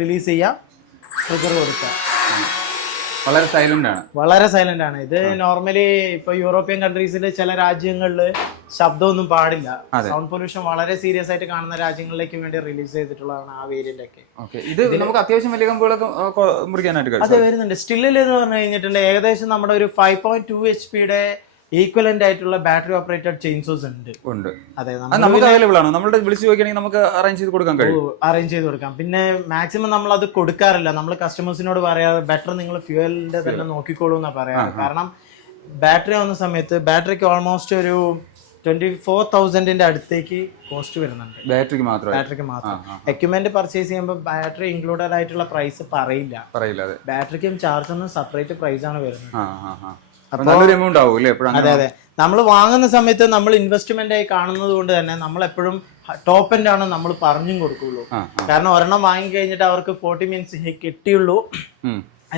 റിലീസ് ചെയ്യുക, ട്രിഗർ കൊടുക്കുക. വളരെ സൈലന്റ് ആണ്, വളരെ സൈലന്റ് ആണ്. ഇത് നോർമലി ഇപ്പൊ യൂറോപ്യൻ കൺട്രീസിൽ ചില രാജ്യങ്ങളിൽ ശബ്ദമൊന്നും പാടില്ല. സൗണ്ട് പൊല്യൂഷൻ വളരെ സീരിയസ് ആയിട്ട് കാണുന്ന രാജ്യങ്ങളിലേക്ക് വേണ്ടി റിലീസ് ചെയ്തിട്ടുള്ളതാണ് ആ വേരിയന്റ് ഒക്കെ. ഇത് നമുക്ക് അത്യാവശ്യം വലിയ കമ്പുകളൊക്കെ മുറിക്കാനായിട്ട് അത് വരുന്നുണ്ട്. സ്റ്റില്ലിൽ എന്ന് പറഞ്ഞു കഴിഞ്ഞിട്ടുണ്ട് ഏകദേശം നമ്മുടെ ഒരു 5.2 HP ഈക്വലന്റ് ആയിട്ടുള്ള ബാറ്ററി ഓപ്പറേറ്റഡ് ചെയിൻസോസ് ഉണ്ട്. അതെ, നമുക്ക് അവൈലബിൾ ആണ്. നമ്മൾ വിളിച്ചു നോക്കുകയാണെങ്കിൽ നമുക്ക് അറേഞ്ച് ചെയ്ത് കൊടുക്കാൻ കഴിയും. അറേഞ്ച് ചെയ്ത് കൊടുക്കാം. പിന്നെ മാക്സിമം നമ്മൾ അത് കൊടുക്കാറില്ല. നമ്മൾ കസ്റ്റമേഴ്സിനോട് പറയാറ് ബെറ്റർ നിങ്ങൾ ഫ്യൂവലിന്റെ തന്നെ നോക്കിക്കോളൂ എന്നാ പറയാറ്. കാരണം ബാറ്ററി ആവുന്ന സമയത്ത് ബാറ്ററിക്ക് ഓൾമോസ്റ്റ് ഒരു 24,000 അടുത്തേക്ക് കോസ്റ്റ് വരുന്നുണ്ട്. ബാറ്ററിക്ക് മാത്രം. എക്യുപ്മെന്റ് പർച്ചേസ് ചെയ്യുമ്പോൾ ബാറ്ററി ഇൻക്ലൂഡഡ് ആയിട്ടുള്ള പ്രൈസ് പറയില്ല. ബാറ്ററിക്കും ചാർജൊന്നും സെപ്പറേറ്റ് പ്രൈസ് ആണ് വരുന്നത്. അതെ അതെ. നമ്മൾ വാങ്ങുന്ന സമയത്ത് നമ്മൾ ഇൻവെസ്റ്റ്മെന്റ് ആയി കാണുന്നത് കൊണ്ട് തന്നെ നമ്മൾ എപ്പോഴും ടോപ്പ് എൻഡ് ആണ് നമ്മൾ പറഞ്ഞും കൊടുക്കുള്ളൂ. കാരണം ഒരെണ്ണം വാങ്ങി കഴിഞ്ഞിട്ട് അവർക്ക് 40 മിനിറ്റ്സ് കിട്ടിയുള്ളൂ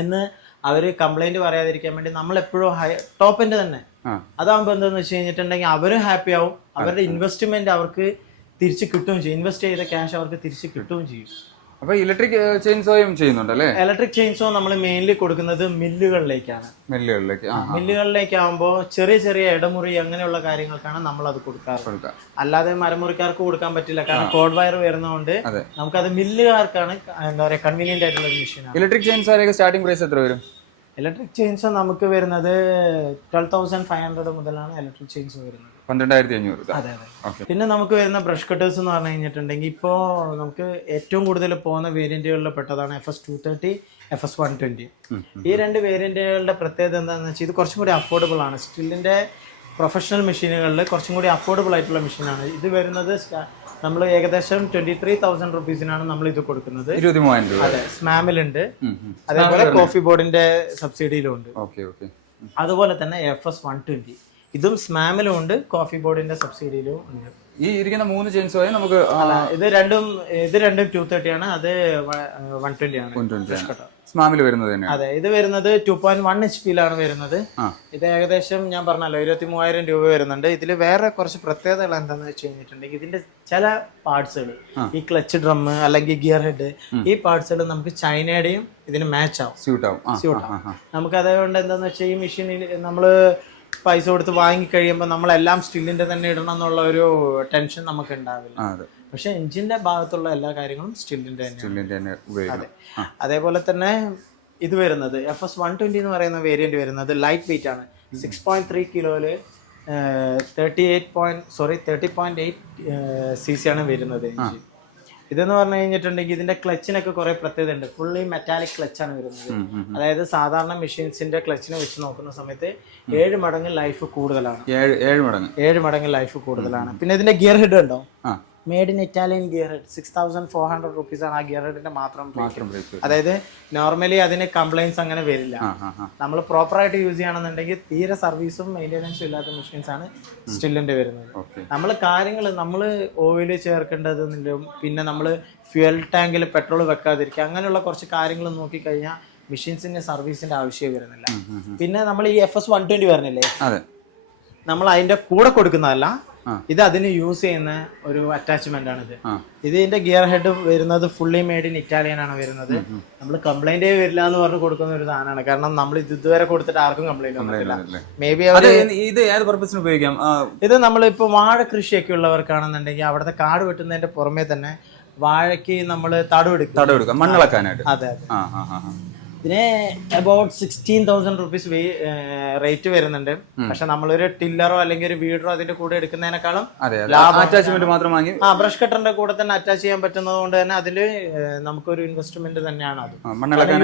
എന്ന് അവര് കംപ്ലൈന്റ് പറയാതിരിക്കാൻ വേണ്ടി നമ്മൾ എപ്പോഴും ടോപ്പ് എൻഡ് തന്നെ. അതാകുമ്പോ എന്താന്ന് വെച്ച് കഴിഞ്ഞിട്ടുണ്ടെങ്കിൽ അവരും ഹാപ്പി ആവും, അവരുടെ ഇൻവെസ്റ്റ്മെന്റ് അവർക്ക് തിരിച്ച് കിട്ടുകയും ചെയ്യും. ഇൻവെസ്റ്റ് ചെയ്ത ക്യാഷ് അവർക്ക് തിരിച്ച് കിട്ടുകയും ചെയ്യും. അപ്പൊ ഇലക്ട്രിക് ചെയിൻസോയും ചെയ്യുന്നുണ്ടല്ലേ? ഇലക്ട്രിക് ചെയിൻസോ നമ്മൾ മെയിൻലി കൊടുക്കുന്നത് മില്ലുകളിലേക്കാണ്. മില്ലുകളിലേക്കാകുമ്പോൾ ചെറിയ ചെറിയ ഇടമുറി അങ്ങനെയുള്ള കാര്യങ്ങൾക്കാണ് നമ്മൾ അത് കൊടുക്കാറ്. അല്ലാതെ മരമുറിക്കാർക്ക് കൊടുക്കാൻ പറ്റില്ല. കാരണം കോഡ് വയർ വരുന്നതുകൊണ്ട് നമുക്കത് മില്ലുകാർക്കാണ് എന്താ പറയാ കൺവീനിയന്റ് ആയിട്ടുള്ള ഒരു മെഷീനാണ്. ഇലക്ട്രിക് ചെയിൻസോ സ്റ്റാർട്ടിംഗ് പ്രൈസ് എത്ര വരും? ഇലക്ട്രിക് ചെയിൻസോ നമുക്ക് വരുന്നത് 12,500 മുതലാണ് ഇലക്ട്രിക് ചെയിൻസോ വരുന്നത്. 12,500. അതെ അതെ. പിന്നെ നമുക്ക് വരുന്ന ബ്രഷ് കട്ടേഴ്സ് എന്ന് പറഞ്ഞു കഴിഞ്ഞിട്ടുണ്ടെങ്കിൽ ഇപ്പോൾ നമുക്ക് ഏറ്റവും കൂടുതൽ പോകുന്ന വേരിയന്റുകളിൽ പെട്ടതാണ് FS 230, FS 120. ഈ രണ്ട് വേരിയന്റുകളുടെ പ്രത്യേകത എന്താണെന്ന് വെച്ചാൽ ഇത് കുറച്ചും കൂടി അഫോർഡബിൾ ആണ്. സ്റ്റില്ലിന്റെ പ്രൊഫഷണൽ മെഷീനുകളിൽ കുറച്ചും കൂടി അഫോർഡബിൾ ആയിട്ടുള്ള മെഷീനാണ്. ഇത് വരുന്നത് നമ്മൾ ഏകദേശം 23,000 റുപ്പീസിനാണ് നമ്മൾ ഇത് കൊടുക്കുന്നത്. 23,000 രൂപ. അതെ, സ്മാമിലുണ്ട്, അതേപോലെ കോഫി ബോർഡിന്റെ സബ്സിഡിയിലും ഉണ്ട്. അതുപോലെ തന്നെ FS 120 ഇതും സ്മാമിലും ഉണ്ട്, കോഫി ബോർഡിന്റെ സബ്സിഡിയിലും ഉണ്ട്. ഈ ഇരിക്കുന്ന 3 ചെയിൻസോയും നമുക്ക് ഇത് രണ്ടും 230 ആണ്, അത് 120 ആണ്. സ്മാമിൽ വരുന്നത് തന്നെ. അതെ, ഇത് വരുന്നത് 2.1 HP വരുന്നത്. ഇത് ഏകദേശം ഞാൻ പറഞ്ഞല്ലോ 23,000 രൂപ വരുന്നുണ്ട്. ഇതിൽ വേറെ കുറച്ച് പ്രത്യേകതകൾ എന്താണെന്ന് വെച്ച് കഴിഞ്ഞിട്ടുണ്ടെങ്കിൽ ഇതിന്റെ ചില പാർട്സുകൾ, ഈ ക്ലച്ച് ഡ്രം അല്ലെങ്കിൽ ഗിയർ ഹെഡ്, ഈ പാർട്സുകൾ നമുക്ക് ചൈനയുടെയും ഇതിന് മാച്ച് ആവും, സ്യൂട്ട് ആവും. നമുക്ക് അതുകൊണ്ട് എന്താന്ന് വെച്ചാൽ ഈ മെഷീനിൽ നമ്മള് പൈസ കൊടുത്ത് വാങ്ങി കഴിയുമ്പോൾ നമ്മളെല്ലാം സ്റ്റില്ലിന്റെ തന്നെ ഇടണം എന്നുള്ള ഒരു ടെൻഷൻ നമുക്ക് ഉണ്ടാവില്ല. പക്ഷെ എഞ്ചിന്റെ ഭാഗത്തുള്ള എല്ലാ കാര്യങ്ങളും സ്റ്റില്ലിന്റെ തന്നെ. അതെ. അതേപോലെ തന്നെ ഇത് വരുന്നത് FS 120 എന്ന് പറയുന്ന വേരിയന്റ് വരുന്നത് ലൈറ്റ് വെയിറ്റ് ആണ്. 6.3 കിലോയില് 30.8 cc ആണ് വരുന്നത് എഞ്ചിൻ. ഇതെന്ന് പറഞ്ഞു കഴിഞ്ഞിട്ടുണ്ടെങ്കിൽ ഇതിന്റെ ക്ലച്ചിനൊക്കെ കുറെ പ്രത്യേകത ഉണ്ട്. ഫുള്ളി മെറ്റാലിക് ക്ലച്ചാണ് വരുന്നത്. അതായത് സാധാരണ മെഷീൻസിന്റെ ക്ലച്ചിനെ വെച്ച് നോക്കുന്ന സമയത്ത് 7 മടങ്ങ് ലൈഫ് കൂടുതലാണ്. 7 മടങ്ങ് ലൈഫ് കൂടുതലാണ്. പിന്നെ ഇതിന്റെ ഗിയർ ഹെഡ് ഉണ്ടോ? Made in Italian gear head. 6,400 rupees ആണ് ആ ഗിയർ ഹെഡിന്റെ മാത്രം. അതായത് നോർമലി അതിന് കംപ്ലൈൻസ് അങ്ങനെ വരില്ല. നമ്മൾ പ്രോപ്പറായിട്ട് യൂസ് ചെയ്യണമെന്നുണ്ടെങ്കിൽ തീരെ സർവീസും മെയിൻ്റെനൻസും ഇല്ലാത്ത മെഷീൻസ് ആണ് സ്റ്റില്ലിന്റെ വരുന്നത്. നമ്മൾ കാര്യങ്ങൾ നമ്മൾ ഓയിൽ ചേർക്കേണ്ടതെന്നും പിന്നെ നമ്മൾ ഫ്യൂൽ ടാങ്കിൽ പെട്രോൾ വെക്കാതിരിക്കുക, അങ്ങനെയുള്ള കുറച്ച് കാര്യങ്ങൾ നോക്കിക്കഴിഞ്ഞാൽ മെഷീൻസിന്റെ സർവീസിന്റെ ആവശ്യം വരുന്നില്ല. പിന്നെ നമ്മൾ ഈ FS 120 പറഞ്ഞില്ലേ, നമ്മൾ അതിന്റെ കൂടെ കൊടുക്കുന്നതല്ല, ഇത് അതിന് യൂസ് ചെയ്യുന്ന ഒരു അറ്റാച്ച്മെന്റ് ആണ്. ഇതിന്റെ ഗിയർ ഹെഡ് വരുന്നത് ഫുള്ളി മെയ്ഡ് ഇൻ ഇറ്റാലിയൻ ആണ് വരുന്നത്. നമ്മൾ കംപ്ലൈന്റ് വരില്ല എന്ന് പറഞ്ഞ് കൊടുക്കുന്ന ഒരു സാധനമാണ്. കാരണം നമ്മൾ ഇത് ഇതുവരെ കൊടുത്തിട്ട് ആർക്കും കംപ്ലൈന്റ് വന്നിട്ടില്ല. മേ ബി ഇത് ഏത് പർപ്പസിന് ഉപയോഗിക്കാം? ഇത് നമ്മളിപ്പോ വാഴ കൃഷിയൊക്കെ ഉള്ളവർക്കാണെന്നുണ്ടെങ്കിൽ അവിടുത്തെ കാട് വെട്ടുന്നതിന്റെ പുറമെ തന്നെ വാഴയ്ക്ക് നമ്മൾ തടവെടുക്കാം, മണ്ണിളക്കാനായിട്ട്. അതെ അതെ. ഇതിന് അബൌട്ട് 16,000 റുപ്പീസ് റേറ്റ് വരുന്നുണ്ട്. പക്ഷെ നമ്മളൊരു ടില്ലറോ അല്ലെങ്കിൽ ഒരു വീഡറോ അതിന്റെ കൂടെ എടുക്കുന്നതിനേക്കാളും അറ്റാച്ച്മെന്റ് മാത്രം വാങ്ങി ബ്രഷ് കട്ടറിന്റെ കൂടെ തന്നെ അറ്റാച്ച് ചെയ്യാൻ പറ്റുന്നത് കൊണ്ട് തന്നെ അതില് നമുക്കൊരു ഇൻവെസ്റ്റ്മെന്റ് തന്നെയാണ് അത്.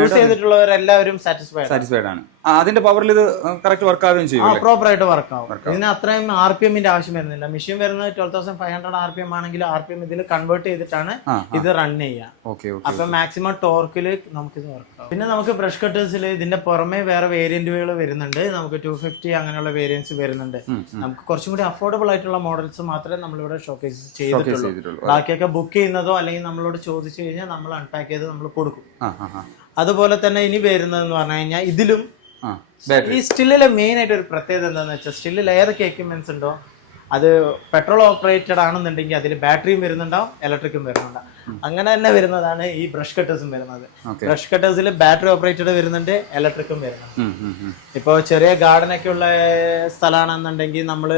യൂസ് ചെയ്തിട്ടുള്ളവരെല്ലാവരും സാറ്റിസ്ഫൈഡ് ആണ്. അതിന്റെ പവറിൽ ഇത് കറക്റ്റ് വർക്ക് ആവുകയും ചെയ്യും, പ്രോപ്പർ ആയിട്ട് വർക്ക് ആവും. ഇതിന് അത്രയും RPM ആവശ്യം വരുന്നില്ല. മെഷീൻ വരുന്നത് 12,500 RPM ആണെങ്കിൽ RPM ഇതിൽ കൺവേർട്ട് ചെയ്തിട്ടാണ് ഇത് റൺ ചെയ്യുക. അപ്പൊ മാക്സിമം ടോർക്കിൽ നമുക്ക് ഇത് വർക്ക് ആവും. പിന്നെ നമുക്ക് ബ്രഷ് കട്ടേഴ്സിൽ ഇതിന്റെ പുറമെ വേറെ വേരിയന്റുകൾ വരുന്നുണ്ട്. നമുക്ക് 250 അങ്ങനെയുള്ള വേരിയൻസ് വരുന്നുണ്ട്. നമുക്ക് കുറച്ചും കൂടി അഫോർഡബിൾ ആയിട്ടുള്ള മോഡൽസ് മാത്രമേ നമ്മളിവിടെ ഷോക്കേസ് ചെയ്തിട്ടുള്ളൂ. ബാക്കിയൊക്കെ ബുക്ക് ചെയ്യുന്നതോ അല്ലെങ്കിൽ നമ്മളോട് ചോദിച്ചു കഴിഞ്ഞാൽ നമ്മൾ അൺപാക്ക് ചെയ്ത് നമ്മൾ കൊടുക്കും. അതുപോലെ തന്നെ ഇനി വരുന്നതെന്ന് പറഞ്ഞു കഴിഞ്ഞാൽ ഇതിലും ഈ സ്റ്റില്ലിലെ മെയിൻ ആയിട്ട് ഒരു പ്രത്യേകത എന്താണെന്ന് വെച്ചാൽ സ്റ്റില്ലിൽ ഏതൊക്കെ എക്യുപ്മെന്റ്സ് ഉണ്ടോ അത് പെട്രോൾ ഓപ്പറേറ്റഡ് ആണെന്നുണ്ടെങ്കിൽ അതിൽ ബാറ്ററിയും വരുന്നുണ്ടാവും, ഇലക്ട്രിക്കും വരുന്നുണ്ടാവും. അങ്ങനെ തന്നെ വരുന്നതാണ് ഈ ബ്രഷ് കട്ടേഴ്സും വരുന്നത്. ബ്രഷ് കട്ടേഴ്സിൽ ബാറ്ററി ഓപ്പറേറ്റഡ് വരുന്നുണ്ട്, ഇലക്ട്രിക്കും വരുന്നുണ്ട്. ഇപ്പോൾ ചെറിയ ഗാർഡനൊക്കെ ഉള്ള സ്ഥലമാണെന്നുണ്ടെങ്കിൽ നമ്മൾ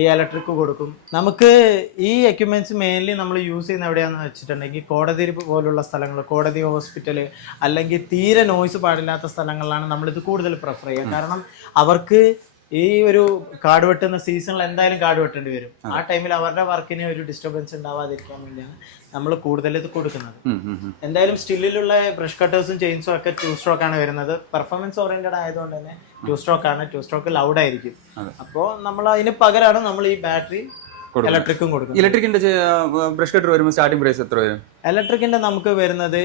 ഈ ഇലക്ട്രിക് കൊടുക്കും. നമുക്ക് ഈ എക്യുപ്മെന്റ്സ് മെയിൻലി നമ്മൾ യൂസ് ചെയ്യുന്ന എവിടെയാണെന്ന് വെച്ചിട്ടുണ്ടെങ്കിൽ കോടതി പോലുള്ള സ്ഥലങ്ങൾ, കോടതി, ഹോസ്പിറ്റല് അല്ലെങ്കിൽ തീരെ നോയ്സ് പാടില്ലാത്ത സ്ഥലങ്ങളിലാണ് നമ്മളിത് കൂടുതൽ പ്രിഫർ ചെയ്യുക. കാരണം അവർക്ക് ഈ ഒരു കാട് വെട്ടുന്ന സീസണിൽ എന്തായാലും കാട് വെട്ടേണ്ടി വരും. ആ ടൈമിൽ അവരുടെ വർക്കിന് ഒരു ഡിസ്റ്റർബൻസ് ഉണ്ടാവാതിരിക്കാൻ വേണ്ടിയാണ് നമ്മൾ കൂടുതൽ ഇത് കൊടുക്കുന്നത്. എന്തായാലും സ്റ്റില്ലിലുള്ള ബ്രഷ് കട്ടേഴ്സും ചെയിൻസും ഒക്കെ 2 സ്ട്രോക്ക് ആണ് വരുന്നത്. പെർഫോമൻസ് ഓറിയന്റഡ് ആയതുകൊണ്ട് തന്നെ 2 സ്ട്രോക്ക് ആണ്. 2 സ്ട്രോക്ക് ലൗഡ് ആയിരിക്കും. അപ്പോൾ നമ്മൾ അതിന് പകരമാണ് നമ്മൾ ഈ ബാറ്ററി ഇലക്ട്രിക്കും കൊടുക്കുന്നത്. ഇലക്ട്രിക്കിന്റെ ബ്രഷ് കട്ടർ വരുമ്പോൾ സ്റ്റാർട്ടിംഗ് പ്രൈസ് എത്ര വരും? ഇലക്ട്രിക്കിന്റെ നമുക്ക് വരുന്നത്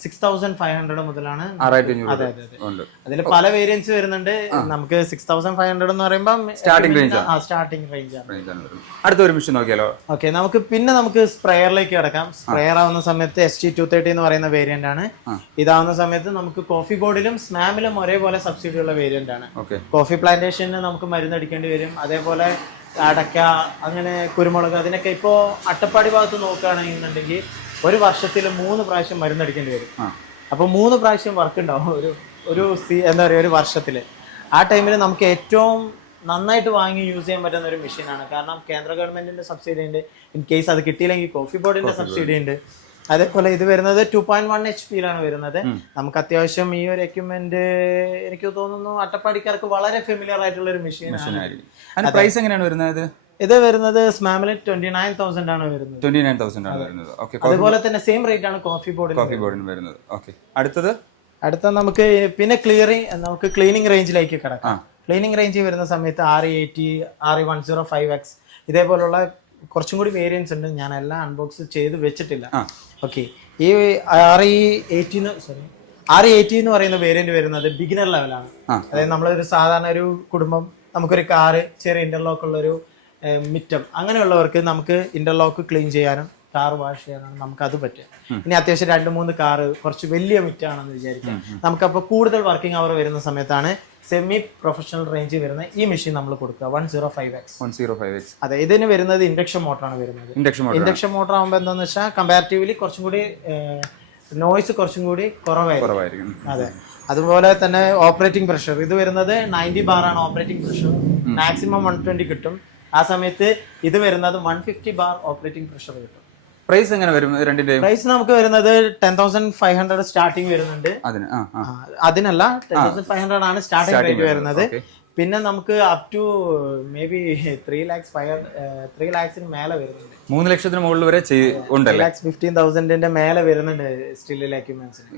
6,500 മുതലാണ്. അതിൽ പല വേരിയൻസ് വരുന്നുണ്ട്. നമുക്ക് 6,500 എന്ന് പറയുമ്പോൾ സ്റ്റാർട്ടിംഗ് റേഞ്ച് ആണ്. അടുത്ത ഒരു മെഷീൻ നോക്കിയാലോ? ഓക്കെ, നമുക്ക് സ്പ്രെയറിലേക്ക് കിടക്കാം. സ്പ്രെയർ ആവുന്ന സമയത്ത് ST230 എന്ന് പറയുന്ന വേരിയന്റ് ആണ്. ഇതാവുന്ന സമയത്ത് നമുക്ക് കോഫി ബോർഡിലും സ്മാമിലും ഒരേപോലെ സബ്സിഡി ഉള്ള വേരിയന്റ് ആണ്. കോഫി പ്ലാന്റേഷന് നമുക്ക് മരുന്നടിക്കേണ്ടി വരും. അതേപോലെ അടയ്ക്ക, അങ്ങനെ കുരുമുളക്, അതിനൊക്കെ ഇപ്പോൾ അട്ടപ്പാടി ഭാഗത്ത് നോക്കുകയാണെന്നുണ്ടെങ്കിൽ ഒരു വർഷത്തിൽ 3 പ്രാവശ്യം മരുന്നടിക്കേണ്ടി വരും. അപ്പോൾ 3 പ്രാവശ്യം വർക്ക് ഉണ്ടാവും എന്താ പറയുക ഒരു വർഷത്തിൽ. ആ ടൈമിൽ നമുക്ക് ഏറ്റവും നന്നായിട്ട് വാങ്ങി യൂസ് ചെയ്യാൻ പറ്റുന്ന ഒരു മെഷീനാണ്. കാരണം കേന്ദ്ര ഗവൺമെന്റിന്റെ സബ്സിഡി ഉണ്ട്. ഇൻ കേസ് അത് കിട്ടിയില്ലെങ്കിൽ കോഫി ബോർഡിന്റെ സബ്സിഡി ഉണ്ട്. അതേപോലെ ഇത് വരുന്നത് 2.1 HP-ലാണ് വരുന്നത്. നമുക്ക് അത്യാവശ്യം ഈ ഒരു എക്യുപ്മെന്റ് എനിക്ക് തോന്നുന്നു അട്ടപ്പാടിക്കാർക്ക് വളരെ ഫെമിലിയർ ആയിട്ടുള്ള ഒരു മെഷീൻ. പ്രൈസ് എങ്ങനെയാണ് വരുന്നത്? ഇത് വരുന്നത് സ്മാമിൽ 29,000 ആണ് വരുന്നത്. 29,000 ആണ് വരുന്നത്. അതുപോലെ തന്നെ സെയിം റേറ്റ് ആണ് കോഫി ബോർഡിന് വരുന്നത്. അടുത്ത നമുക്ക് പിന്നെ നമുക്ക് ക്ലീനിങ് റേഞ്ചിലേക്ക് കിടക്കാം. ക്ലീനിങ് റേഞ്ചിൽ വരുന്ന സമയത്ത് RE80, RE105X ഇതേപോലുള്ള കുറച്ചും കൂടി വേരിയൻസ് ഉണ്ട്. ഞാൻ എല്ലാം അൺബോക്സ് ചെയ്ത് വെച്ചിട്ടില്ല. ഓക്കെ, ഈ RE80 എന്ന് പറയുന്ന വേരിയന്റ് വരുന്നത് ബിഗിനർ ലെവലാണ്. അതായത് നമ്മളൊരു സാധാരണ ഒരു കുടുംബം, നമുക്കൊരു കാറ്, ചെറിയ ഇന്റർലോക്ക് ഉള്ളൊരു മിറ്റം, അങ്ങനെയുള്ളവർക്ക് നമുക്ക് ഇന്റർലോക്ക് ക്ലീൻ ചെയ്യാനും കാർ വാഷ് ചെയ്യാനാണ് നമുക്ക് അത് പറ്റുക. ഇനി അത്യാവശ്യം 2-3 കാറ്, കുറച്ച് വലിയ മിറ്റാണെന്ന് വിചാരിക്കാം. നമുക്കപ്പോൾ കൂടുതൽ വർക്കിംഗ് അവർ വരുന്ന സമയത്താണ് സെമി പ്രൊഫഷണൽ റേഞ്ച് വരുന്ന ഈ മെഷീൻ നമ്മൾ കൊടുക്കുക. 105X. അതെ, ഇതിന് വരുന്നത് ഇൻഡക്ഷൻ മോട്ടറാണ് വരുന്നത്. ഇൻഡക്ഷൻ മോട്ടർ ആകുമ്പോൾ എന്താണെന്ന് വെച്ചാൽ കമ്പാരിറ്റീവ്ലി കുറച്ചും കൂടി നോയ്സ് കുറച്ചും കൂടി കുറവായിരിക്കും. അതെ, അതുപോലെ തന്നെ ഓപ്പറേറ്റിംഗ് പ്രഷർ ഇത് വരുന്നത് 90 bar ആണ് ഓപ്പറേറ്റിംഗ് പ്രഷർ. മാക്സിമം 120 കിട്ടും. ആ സമയത്ത് ഇത് വരുന്നത് 150 bar ഓപ്പറേറ്റിംഗ് പ്രഷർ കിട്ടും. പ്രൈസ് എങ്ങനെ വരും രണ്ടിന്റെയും? പ്രൈസ് നമുക്ക് വരുന്നത് 10,500 സ്റ്റാർട്ടിംഗ് വരുന്നുണ്ട്. അതിനല്ല 10,500 ആണ് സ്റ്റാർട്ടിംഗ് റേറ്റ് വരുന്നത്. പിന്നെ നമുക്ക് up to maybe 3 lakhs മേലെ വരുന്നുണ്ട്. 3 ലക്ഷത്തിന് മുകളിൽ വരെ ഉണ്ടല്ലേ? 3,15,000 മേലെ വരുന്നുണ്ട് സ്റ്റില്ലിൽ എക്യുപ്മെന്റ്സിന്.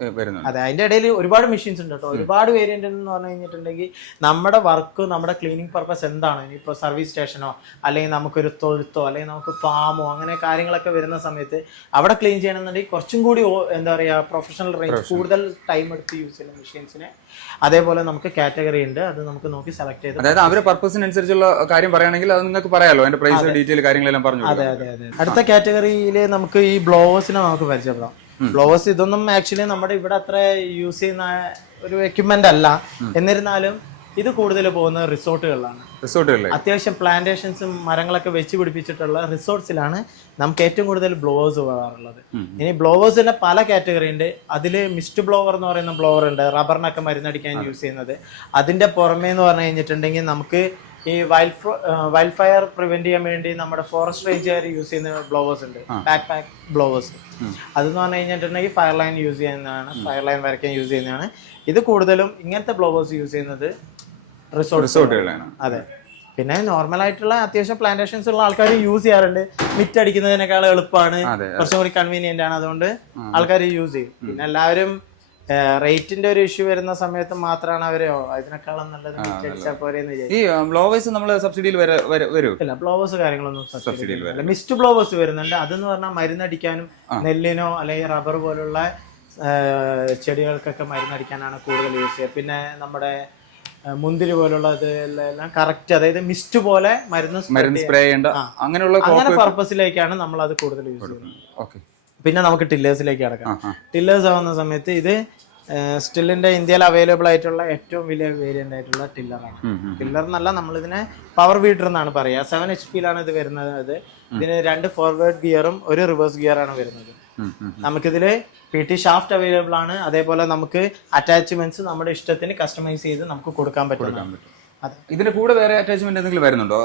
അതെ, അതിന്റെ ഇടയിൽ ഒരുപാട് മെഷീൻസ് ഉണ്ട് കേട്ടോ. ഒരുപാട് വേരിയന്റ് എന്ന് പറഞ്ഞു കഴിഞ്ഞിട്ടുണ്ടെങ്കിൽ നമ്മുടെ വർക്ക്, നമ്മുടെ ക്ലീനിങ് പർപ്പസ് എന്താണ്, ഇനിയിപ്പോൾ സർവീസ് സ്റ്റേഷനോ അല്ലെങ്കിൽ നമുക്കൊരു തൊഴുത്തോ അല്ലെങ്കിൽ നമുക്ക് ഫാമോ അങ്ങനെ കാര്യങ്ങളൊക്കെ വരുന്ന സമയത്ത് അവിടെ ക്ലീൻ ചെയ്യണമെന്നുണ്ടെങ്കിൽ കുറച്ചും കൂടി എന്താ പറയുക പ്രൊഫഷണൽ റേഞ്ച്, കൂടുതൽ ടൈം എടുത്ത് യൂസ് ചെയ്യുന്ന മെഷീൻസിന്. അതേപോലെ നമുക്ക് കാറ്റഗറി ഉണ്ട്, അത് നമുക്ക് നോക്കി സെലക്ട് ചെയ്ത്, അതായത് അവരുടെ പർപ്പസിനനുസരിച്ചുള്ള കാര്യം പറയുകയാണെങ്കിൽ അത് നിങ്ങൾക്ക് പറയാലോ, അതിന്റെ പ്രൈസ് ഡീറ്റെയിൽ കാര്യങ്ങളെല്ലാം പറഞ്ഞു. അതെ. അടുത്ത കാറ്റഗറിയില് നമുക്ക് ഈ ബ്ലോവേഴ്സിനെ നമുക്ക് പരിചയപ്പെടാം. ബ്ലോവേഴ്സ് ഇതൊന്നും ആക്ച്വലി നമ്മുടെ ഇവിടെ അത്ര യൂസ് ചെയ്യുന്ന ഒരു എക്യുപ്മെന്റ് അല്ല. എന്നിരുന്നാലും ഇത് കൂടുതൽ പോകുന്നത് റിസോർട്ടുകളിലാണ്. അത്യാവശ്യം പ്ലാന്റേഷൻസും മരങ്ങളൊക്കെ വെച്ച് പിടിപ്പിച്ചിട്ടുള്ള റിസോർട്ട്സിലാണ് നമുക്ക് ഏറ്റവും കൂടുതൽ ബ്ലോവേഴ്സ് പോകാറുള്ളത്. ഇനി ബ്ലോവേഴ്സിന്റെ പല കാറ്റഗറി ഉണ്ട്. അതില് മിസ്റ്റ് ബ്ലോവർ എന്ന് പറയുന്ന ബ്ലോവർ ഉണ്ട്, റബ്ബറിനൊക്കെ മരുന്നടിക്കാൻ യൂസ് ചെയ്യുന്നത്. അതിന്റെ പുറമേ എന്ന് പറഞ്ഞു കഴിഞ്ഞിട്ടുണ്ടെങ്കിൽ നമുക്ക് ഈ വൈൽഡ് ഫയർ പ്രിവെന്റ് ചെയ്യാൻ വേണ്ടി നമ്മുടെ ഫോറസ്റ്റ് റേഞ്ചുകാർ യൂസ് ചെയ്യുന്ന ബ്ലോവേഴ്സ് ഉണ്ട്, ബാക്ക് പാക്ക് ബ്ലോവേഴ്സ്. അതെന്ന് പറഞ്ഞു കഴിഞ്ഞിട്ടുണ്ടെങ്കിൽ ഫയർ ലൈൻ യൂസ് ചെയ്യുന്നതാണ്, ഫയർ ലൈൻ വരയ്ക്കാൻ യൂസ് ചെയ്യുന്നതാണ്. ഇത് കൂടുതലും ഇങ്ങനത്തെ ബ്ലോവേഴ്സ് യൂസ് ചെയ്യുന്നത് റിസോർട്ടുകളാണ്. അതെ. പിന്നെ നോർമൽ ആയിട്ടുള്ള അത്യാവശ്യം പ്ലാന്റേഷൻസ് ഉള്ള ആൾക്കാർ യൂസ് ചെയ്യാറുണ്ട്. മിറ്റ് അടിക്കുന്നതിനേക്കാൾ എളുപ്പമാണ്, കുറച്ചും കൂടി കൺവീനിയന്റ് ആണ്, അതുകൊണ്ട് ആൾക്കാർ യൂസ് ചെയ്യും. പിന്നെ എല്ലാവരും റേറ്റിന്റെ ഒരു ഇഷ്യൂ വരുന്ന സമയത്ത് മാത്രമാണ് അവര് അതിനേക്കാളും നല്ലത് മിറ്റ് അടിച്ചാൽ പോരെന്ന് വിചാരിക്കും. ഈ ബ്ലോവേഴ്സ് നമ്മൾ സബ്സിഡിയിൽ വരും? ഇല്ല, ബ്ലോവേഴ്സ് കാര്യങ്ങളൊന്നും സബ്സിഡിയിൽ വരില്ല. മിസ്റ്റ് ബ്ലോവേഴ്സ് വരുന്നുണ്ട്. അതെന്ന് പറഞ്ഞാൽ മരുന്നടിക്കാനും നെല്ലിനോ അല്ലെങ്കിൽ റബ്ബർ പോലുള്ള ചെടികൾക്കൊക്കെ മരുന്നടിക്കാനാണ് കൂടുതൽ യൂസ് ചെയ്യുക. പിന്നെ നമ്മുടെ മുന്തിരി പോലുള്ള എല്ലാം കറക്റ്റ്, അതായത് മിസ്റ്റ് പോലെ മരുന്ന് സ്പ്രേ ചെയ്യേണ്ട അങ്ങനെ പർപ്പസിലേക്കാണ് നമ്മൾ അത് കൂടുതൽ യൂസ് ചെയ്യുന്നത്. പിന്നെ നമുക്ക് ടില്ലേഴ്സിലേക്ക് കിടക്കാം. ടില്ലേഴ്സ് ആവുന്ന സമയത്ത് ഇത് സ്റ്റില്ലിന്റെ ഇന്ത്യയിൽ അവൈലബിൾ ആയിട്ടുള്ള ഏറ്റവും വലിയ വേരിയന്റ് ആയിട്ടുള്ള ടില്ലറാണ്. ടില്ലർ എന്നല്ല, നമ്മളിതിനെ പവർ വീഡർ എന്നാണ് പറയുക. 7 HP ഇത് വരുന്നത്. ഇതിന് 2 ഫോർവേഡ് ഗിയറും 1 റിവേഴ്സ് ഗിയറാണ് വരുന്നത്. നമുക്കിതില് PT ഷാഫ്റ്റ് അവൈലബിൾ ആണ്. അതേപോലെ നമുക്ക് അറ്റാച്ച്മെന്റ്സ് നമ്മുടെ ഇഷ്ടത്തിന് കസ്റ്റമൈസ് ചെയ്ത് നമുക്ക് കൊടുക്കാൻ പറ്റും. ഇതിന്റെ കൂടെ വേറെ അറ്റാച്ച്മെന്റ് എന്തെങ്കിലും വരുന്നുണ്ടോ?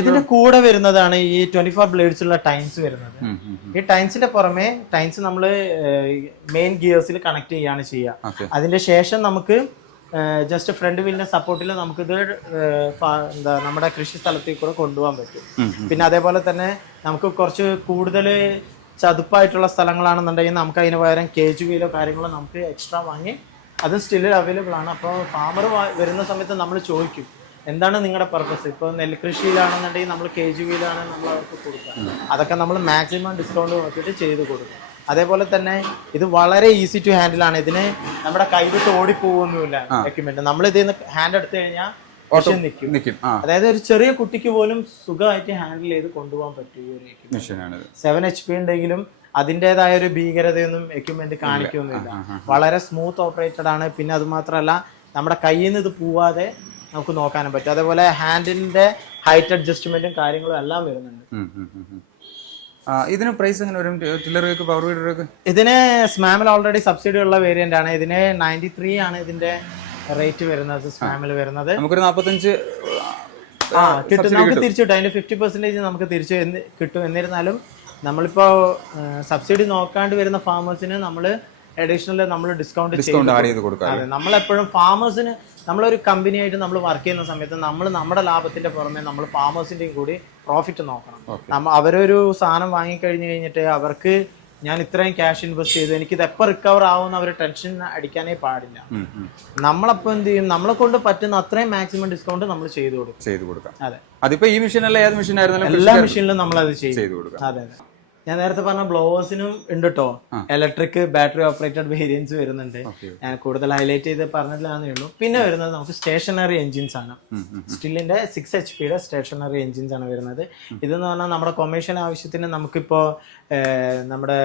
ഇതിന്റെ കൂടെ വരുന്നതാണ് ഈ 24 ബ്ലേഡ്സ് ഉള്ള ടൈൻസ് വരുന്നത്. ഈ ടൈൻസിന്റെ പുറമെ ടൈൻസ് നമ്മൾ മെയിൻ ഗിയേഴ്സിൽ കണക്ട് ചെയ്യാണ് ചെയ്യുക. അതിന്റെ ശേഷം നമുക്ക് ജസ്റ്റ് ഫ്രണ്ട് വീലിന്റെ സപ്പോർട്ടിൽ നമുക്കിത് എന്താ നമ്മുടെ കൃഷി സ്ഥലത്തേക്ക് കൂടെ കൊണ്ടുപോകാൻ പറ്റും. പിന്നെ അതേപോലെ തന്നെ നമുക്ക് കുറച്ച് കൂടുതൽ ചതുപ്പായിട്ടുള്ള സ്ഥലങ്ങളാണെന്നുണ്ടെങ്കിൽ നമുക്ക് അതിന് പകരം കേജ് വീലോ കാര്യങ്ങളോ നമുക്ക് എക്സ്ട്രാ വാങ്ങി അത് സ്റ്റിൽ അവൈലബിൾ ആണ്. അപ്പോൾ ഫാമർ വരുന്ന സമയത്ത് നമ്മൾ ചോദിക്കും എന്താണ് നിങ്ങളുടെ പർപ്പസ്. ഇപ്പോൾ നെൽകൃഷിയിലാണെന്നുണ്ടെങ്കിൽ നമ്മൾ കേജ് വീലാണ് നമ്മൾ അവർക്ക് കൊടുക്കുക. അതൊക്കെ നമ്മൾ മാക്സിമം ഡിസ്കൗണ്ട് നോക്കിയിട്ട് ചെയ്ത് കൊടുക്കും. അതേപോലെ തന്നെ ഇത് വളരെ ഈസി ടു ഹാൻഡിൽ ആണ്. ഇതിന് നമ്മുടെ കൈ വിട്ട് ഓടിപ്പോകുന്നില്ല എക്യുപ്മെന്റ്. നമ്മൾ ഇതിൽ ഹാൻഡ് എടുത്തു കഴിഞ്ഞാൽ നിൽക്കും. അതായത് ഒരു ചെറിയ കുട്ടിക്ക് പോലും സുഖമായിട്ട് ഹാൻഡിൽ ചെയ്ത് കൊണ്ടുപോകാൻ പറ്റും ഈ ഒരു എക്യുപ്മെന്റ്. 7 HP ഉണ്ടെങ്കിലും അതിൻ്റെതായ ഒരു ഭീകരതയൊന്നും എക്യുപ്മെന്റ് കാണിക്കൊന്നുമില്ല. വളരെ സ്മൂത്ത് ഓപ്പറേറ്റഡ് ആണ്. പിന്നെ അത് മാത്രമല്ല നമ്മുടെ കയ്യിൽ നിന്ന് ഇത് പോവാതെ നമുക്ക് നോക്കാനും പറ്റും. അതേപോലെ ഹാൻഡിന്റെ ഹൈറ്റ് അഡ്ജസ്റ്റ്മെന്റും കാര്യങ്ങളും എല്ലാം വരുന്നുണ്ട്. ഇതിന് പ്രൈസ് എങ്ങനെ വരും? ടില്ലറുകൾക്ക്, പവർ വീഡറുകൾക്ക്? ഇതിന് സ്മാമിൽ ഓൾറെഡി സബ്സിഡി ഉള്ള വേരിയന്റ് ആണ്. ഇതിന് 93 ആണ് ഇതിന്റെ റേറ്റ് വരുന്നത്. സ്പാമിൽ വരുന്നത് നമുക്കൊരു 45 കിട്ടും. നമുക്ക് തിരിച്ചു കിട്ടും. അതിന്റെ 50% നമുക്ക് തിരിച്ചു കിട്ടും. എന്നിരുന്നാലും നമ്മളിപ്പോ സബ്സിഡി നോക്കാണ്ട് വരുന്ന ഫാമേഴ്സിന് നമ്മൾ അഡീഷണൽ നമ്മൾ ഡിസ്കൗണ്ട് ചെയ്ത് കൊടുക്കാം. അതെ, നമ്മളെപ്പോഴും ഫാമേഴ്സിന്, നമ്മളൊരു കമ്പനി ആയിട്ട് നമ്മൾ വർക്ക് ചെയ്യുന്ന സമയത്ത് നമ്മൾ നമ്മുടെ ലാഭത്തിന്റെ പുറമെ നമ്മൾ ഫാമേഴ്സിന്റെയും കൂടി പ്രോഫിറ്റ് നോക്കണം. അവരൊരു സാധനം വാങ്ങിക്കഴിഞ്ഞു കഴിഞ്ഞിട്ട് അവർക്ക് ഞാൻ ഇത്രയും ക്യാഷ് ഇൻവെസ്റ്റ് ചെയ്തു, എനിക്ക് ഇത് എപ്പോൾ റിക്കവർ ആവുമെന്ന് അവർ ടെൻഷൻ അടിക്കാനേ പാടില്ല. നമ്മളപ്പോൾ എന്ത് ചെയ്യും, നമ്മളെ കൊണ്ട് പറ്റുന്ന അത്രയും മാക്സിമം ഡിസ്കൗണ്ട് നമ്മൾ ചെയ്തു കൊടുക്കാം. അതെ, അതിപ്പോ ഈ മെഷീനല്ല, ഏത് മെഷീൻ ആയിരുന്നാലും എല്ലാ മെഷീനിലും നമ്മൾ അത് ചെയ്തു കൊടുക്കാം. അതെ, ഞാൻ നേരത്തെ പറഞ്ഞ ബ്ലോവേഴ്സിനും ഉണ്ട് കേട്ടോ ഇലക്ട്രിക് ബാറ്ററി ഓപ്പറേറ്റഡ് വേരിയൻസ് വരുന്നുണ്ട്. ഞാൻ കൂടുതൽ ഹൈലൈറ്റ് ചെയ്ത് പറഞ്ഞില്ലാന്നേ ഉള്ളൂ. പിന്നെ വരുന്നത് നമുക്ക് സ്റ്റേഷനറി എൻജിൻസ് ആണ്. സ്റ്റില്ലിന്റെ 6 HP സ്റ്റേഷനറി എൻജിൻസ് ആണ് വരുന്നത്. ഇതെന്ന് പറഞ്ഞാൽ നമ്മുടെ കൊമേഴ്ഷ്യൽ ആവശ്യത്തിന് നമുക്കിപ്പോ നമ്മുടെ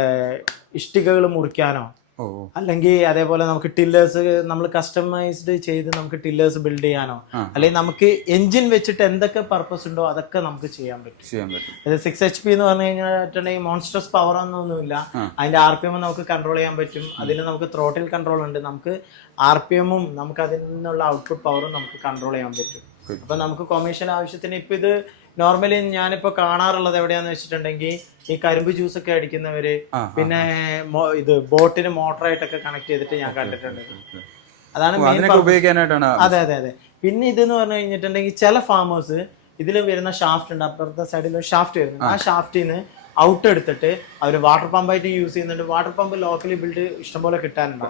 ഇഷ്ടികകൾ മുറിക്കാനോ അല്ലെങ്കിൽ അതേപോലെ നമുക്ക് ടില്ലേഴ്സ് നമ്മൾ കസ്റ്റമൈസ്ഡ് ചെയ്ത് നമുക്ക് ടില്ലേഴ്സ് ബിൽഡ് ചെയ്യാനോ അല്ലെങ്കിൽ നമുക്ക് എഞ്ചിൻ വെച്ചിട്ട് എന്തൊക്കെ പർപ്പസ് ഉണ്ടോ അതൊക്കെ നമുക്ക് ചെയ്യാൻ പറ്റും. ഇത് 6 HP എന്ന് പറഞ്ഞു കഴിഞ്ഞിട്ടുണ്ടെങ്കിൽ മോൺസ്റ്റർസ് പവർ ഒന്നുമില്ല. അതിന്റെ RPM നമുക്ക് കൺട്രോൾ ചെയ്യാൻ പറ്റും. അതിന് നമുക്ക് ത്രോട്ടിൽ കൺട്രോൾ ഉണ്ട്. നമുക്ക് RPM-ഉം നമുക്ക് അതിൽ നിന്നുള്ള ഔട്ട്പുട്ട് പവറും നമുക്ക് കൺട്രോൾ ചെയ്യാൻ പറ്റും. അപ്പൊ നമുക്ക് കൊമേഴ്ഷ്യൽ ആവശ്യത്തിന് ഇപ്പൊ ഇത് നോർമലി ഞാനിപ്പോ കാണാറുള്ളത് എവിടെയാന്ന് വെച്ചിട്ടുണ്ടെങ്കിൽ ഈ കരിമ്പ് ജ്യൂസ് ഒക്കെ അടിക്കുന്നവര്, പിന്നെ ഇത് ബോട്ടിന് മോട്ടറായിട്ടൊക്കെ കണക്ട് ചെയ്തിട്ട് ഞാൻ കണ്ടിട്ടുണ്ട്. അതാണ് ഉപയോഗിക്കാനായിട്ടാണ്. അതെ അതെ അതെ. പിന്നെ ഇതെന്ന് പറഞ്ഞു കഴിഞ്ഞിട്ടുണ്ടെങ്കിൽ ചില ഫാമേഴ്സ് ഇതിൽ വരുന്ന ഷാഫ്റ്റ് ഉണ്ട്, അപ്പുറത്തെ സൈഡിൽ ഷാഫ്റ്റ് വരുന്നത്. ആ ഷാഫ്റ്റിന്ന് ഔട്ട് എടുത്തിട്ട് അവർ വാട്ടർ പമ്പായിട്ട് യൂസ് ചെയ്യുന്നുണ്ട്. വാട്ടർ പമ്പ് ലോക്കലി ബിൽഡ് ഇഷ്ടംപോലെ കിട്ടാനുണ്ട്.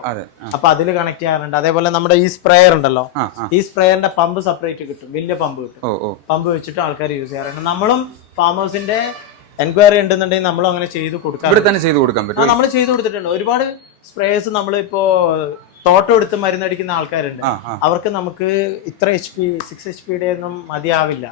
അപ്പൊ അതിൽ കണക്ട് ചെയ്യാറുണ്ട്. അതേപോലെ നമ്മുടെ ഈ സ്പ്രേയർ ഉണ്ടല്ലോ, ഈ സ്പ്രേയറിന്റെ പമ്പ് സെപ്പറേറ്റ് കിട്ടും, വലിയ പമ്പ് കിട്ടും. പമ്പ് വെച്ചിട്ട് ആൾക്കാർ യൂസ് ചെയ്യാറുണ്ട്. നമ്മളും ഫാമേഴ്സിന്റെ എൻക്വയറി ഉണ്ടെന്നുണ്ടെങ്കിൽ നമ്മളും അങ്ങനെ ചെയ്ത് കൊടുക്കാം. നമ്മൾ ചെയ്ത് കൊടുത്തിട്ടുണ്ട്. ഒരുപാട് സ്പ്രേയേഴ്സ് നമ്മളിപ്പോ തോട്ടം എടുത്ത് മരുന്നടിക്കുന്ന ആൾക്കാരുണ്ട്. അവർക്ക് നമുക്ക് ഇത്ര HP 6 HP ഒന്നും മതിയാവില്ല.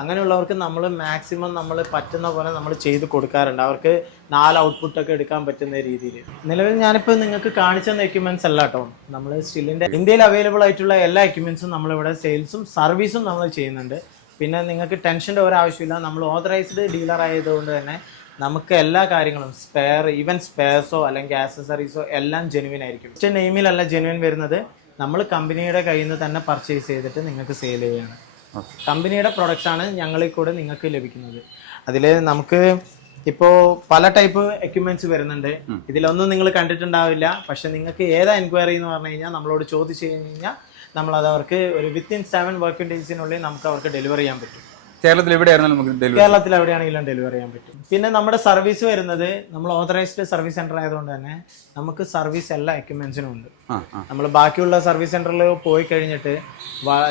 അങ്ങനെയുള്ളവർക്ക് നമ്മൾ മാക്സിമം നമ്മൾ പറ്റുന്ന പോലെ നമ്മൾ ചെയ്ത് കൊടുക്കാറുണ്ട്. അവർക്ക് 4 ഔട്ട്പുട്ട് ഒക്കെ എടുക്കാൻ പറ്റുന്ന രീതിയിൽ. നിലവിൽ ഞാനിപ്പോൾ നിങ്ങൾക്ക് കാണിച്ചു തന്ന എക്യുപ്മെന്റ്സ് അല്ല കേട്ടോ, നമ്മൾ സ്റ്റില്ലിന്റെ ഇന്ത്യയിൽ അവൈലബിൾ ആയിട്ടുള്ള എല്ലാ എക്യുപ്മെന്റ്സും നമ്മളിവിടെ സെയിൽസും സർവീസും നമ്മൾ ചെയ്യുന്നുണ്ട്. പിന്നെ നിങ്ങൾക്ക് ടെൻഷൻ്റെ ഒരാവശ്യമില്ല. നമ്മൾ ഓതറൈസ്ഡ് ഡീലർ ആയതുകൊണ്ട് തന്നെ നമുക്ക് എല്ലാ കാര്യങ്ങളും ഈവൻ സ്പെയർസോ അല്ലെങ്കിൽ ആക്സസറീസോ എല്ലാം ജെനുവിൻ ആയിരിക്കും. ഒറ്റ നെയിമിലല്ല ജെനുവിൻ വരുന്നത്. നമ്മൾ കമ്പനിയുടെ കയ്യിൽ നിന്ന് തന്നെ പർച്ചേസ് ചെയ്തിട്ട് നിങ്ങൾക്ക് സെയിൽ ചെയ്യാണ്. കമ്പനിയുടെ പ്രൊഡക്ട്സ് ആണ് ഞങ്ങളിൽ കൂടെ നിങ്ങൾക്ക് ലഭിക്കുന്നത്. അതിൽ നമുക്ക് ഇപ്പോൾ പല ടൈപ്പ് എക്യുപ്മെന്റ്സ് വരുന്നുണ്ട്. ഇതിലൊന്നും നിങ്ങൾ കണ്ടിട്ടുണ്ടാവില്ല. പക്ഷെ നിങ്ങൾക്ക് ഏതാ എൻക്വയറി എന്ന് പറഞ്ഞു കഴിഞ്ഞാൽ നമ്മളോട് ചോദിച്ചു കഴിഞ്ഞാൽ നമ്മളത് അവർക്ക് ഒരു വിത്തിൻ 7 വർക്കിംഗ് ഡേയ്സിനുള്ളിൽ നമുക്ക് അവർക്ക് ഡെലിവറി ചെയ്യാൻ പറ്റും. കേരളത്തിൽ എവിടെയായിരുന്നാലും നമുക്ക് ഡെലിവറി കേരളത്തിൽ എവിടെയാണെങ്കിലും ഡെലിവറി ചെയ്യാൻ പറ്റും. പിന്നെ നമ്മുടെ സർവീസ് വരുന്നത് നമ്മൾ ഓതറൈസ്ഡ് സർവീസ് സെന്റർ ആയതുകൊണ്ട് തന്നെ നമുക്ക് സർവീസ് എല്ലാ എക്യുപ്മെന്റ്സിനും ഉണ്ട്. നമ്മൾ ബാക്കിയുള്ള സർവീസ് സെന്ററിൽ പോയി കഴിഞ്ഞിട്ട്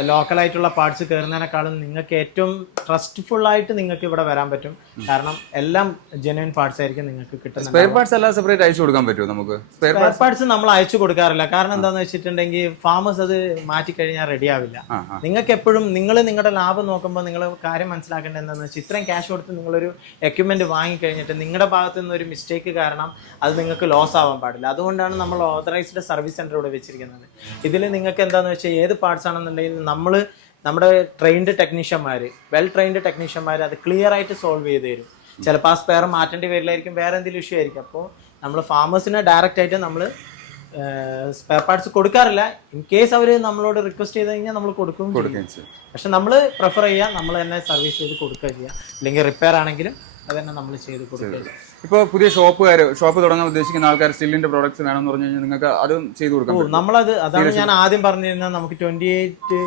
ലോക്കലായിട്ടുള്ള പാർട്സ് കയറുന്നതിനേക്കാളും നിങ്ങൾക്ക് ഏറ്റവും ട്രസ്റ്റ്ഫുൾ ആയിട്ട് നിങ്ങൾക്ക് ഇവിടെ വരാൻ പറ്റും. കാരണം എല്ലാം ജെന്യുവൻ പാർട്സ് ആയിരിക്കും നിങ്ങൾക്ക് കിട്ടുന്നത്. സ്പെയർ പാർട്സ് എല്ലാം സെപ്പറേറ്റ് അയച്ചു കൊടുക്കാൻ പറ്റുമോ നമുക്ക്? സ്പെയർ പാർട്സ് നമ്മൾ അയച്ചു കൊടുക്കാറില്ല. കാരണം എന്താണെന്ന് വെച്ചിട്ടുണ്ടെങ്കിൽ ഫാമേഴ്സ് അത് മാറ്റി കഴിഞ്ഞാൽ റെഡി ആവില്ല. നിങ്ങൾക്ക് എപ്പോഴും നിങ്ങളുടെ ലാഭം നോക്കുമ്പോൾ നിങ്ങൾ കാര്യം മനസ്സിലാക്കേണ്ടത് എന്താണെന്ന് വെച്ചാൽ ഇത്രയും ക്യാഷ് കൊടുത്ത് നിങ്ങളൊരു എക്യുപ്മെന്റ് വാങ്ങിക്കഴിഞ്ഞിട്ട് നിങ്ങളുടെ ഭാഗത്തു നിന്ന് ഒരു മിസ്റ്റേക്ക് കാരണം അത് നിങ്ങൾക്ക് ലോസ് ആവാൻ പാടില്ല. അതുകൊണ്ടാണ് നമ്മൾ ഓതറൈസ്ഡ് സർവീസ് സെന്റർ ഇവിടെ വെച്ചിരിക്കുന്നത്. ഇതിൽ നിങ്ങൾക്ക് എന്താണെന്ന് വെച്ചാൽ ഏത് പാർട്സ് ആണെന്നുണ്ടെങ്കിൽ നമ്മുടെ ട്രെയിൻഡ് ടെക്നീഷ്യന്മാർ, വെൽ ട്രെയിൻഡ് ടെക്നീഷ്യന്മാർ അത് ക്ലിയർ ആയിട്ട് സോൾവ് ചെയ്ത് തരും. ചിലപ്പോൾ ആ സ്പെയർ മാറ്റേണ്ടി വരില്ലായിരിക്കും, വേറെ എന്തെങ്കിലും ഇഷ്യൂ ആയിരിക്കും. അപ്പോൾ നമ്മൾ ഫാമേഴ്സിനെ ഡയറക്റ്റ് ആയിട്ട് നമ്മൾ സ്പെയർ പാർട്സ് കൊടുക്കാറില്ല. ഇൻ കേസ് അവർ നമ്മളോട് റിക്വസ്റ്റ് ചെയ്ത് കഴിഞ്ഞാൽ നമ്മൾ കൊടുക്കും. പക്ഷെ നമ്മൾ പ്രിഫർ ചെയ്യുക നമ്മൾ തന്നെ സർവീസ് ചെയ്ത് കൊടുക്കുക ചെയ്യുക. അല്ലെങ്കിൽ റിപ്പയർ ആണെങ്കിലും അത് തന്നെ നമ്മൾ ചെയ്ത് കൊടുക്കുക. ഇപ്പോൾ പുതിയ ഷോപ്പ് തുടങ്ങാൻ ഉദ്ദേശിക്കുന്ന ആൾക്കാർ സ്റ്റില്ലിന്റെ പ്രോഡക്ട്സ് വേണമെന്ന് പറഞ്ഞു കഴിഞ്ഞാൽ നിങ്ങൾക്ക് അതും ചെയ്ത് കൊടുക്കാം. അതാണ് ഞാൻ ആദ്യം പറഞ്ഞിരുന്നത്. നമുക്ക് 28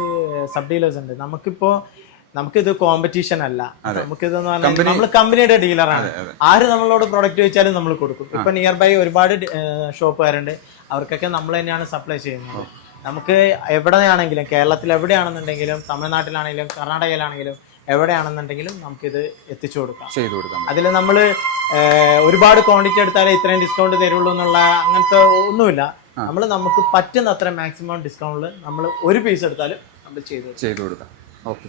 സബ് ഡീലേഴ്സ് ഉണ്ട്. നമുക്കിത് കോമ്പറ്റീഷൻ അല്ല. നമുക്കിതെന്ന് പറഞ്ഞാൽ നമ്മൾ കമ്പനിയുടെ ഡീലറാണ്. ആര് നമ്മളോട് പ്രൊഡക്റ്റ് വെച്ചാലും നമ്മൾ കൊടുക്കും. ഇപ്പൊ നിയർ ബൈ ഒരുപാട് ഷോപ്പുകാരുണ്ട്. അവർക്കൊക്കെ നമ്മൾ തന്നെയാണ് സപ്ലൈ ചെയ്യുന്നത്. നമുക്ക് എവിടെയാണെങ്കിലും കേരളത്തിൽ എവിടെയാണെന്നുണ്ടെങ്കിലും തമിഴ്നാട്ടിലാണെങ്കിലും കർണാടകയിലാണെങ്കിലും എവിടെയാണെന്നുണ്ടെങ്കിലും നമുക്കിത് എത്തിച്ചു കൊടുക്കാം, ചെയ്തു കൊടുക്കാം. അതിൽ നമ്മൾ ഒരുപാട് ക്വാണ്ടിറ്റി എടുത്താലേ ഇത്രയും ഡിസ്കൗണ്ട് തരുള്ളൂ എന്നുള്ള അങ്ങനത്തെ ഒന്നുമില്ല. നമുക്ക് പറ്റുന്ന അത്ര മാക്സിമം ഡിസ്കൗണ്ടിൽ നമ്മൾ ഒരു പീസ് എടുത്താലും നമ്മൾ ചെയ്തു കൊടുക്കാം. ഓക്കെ.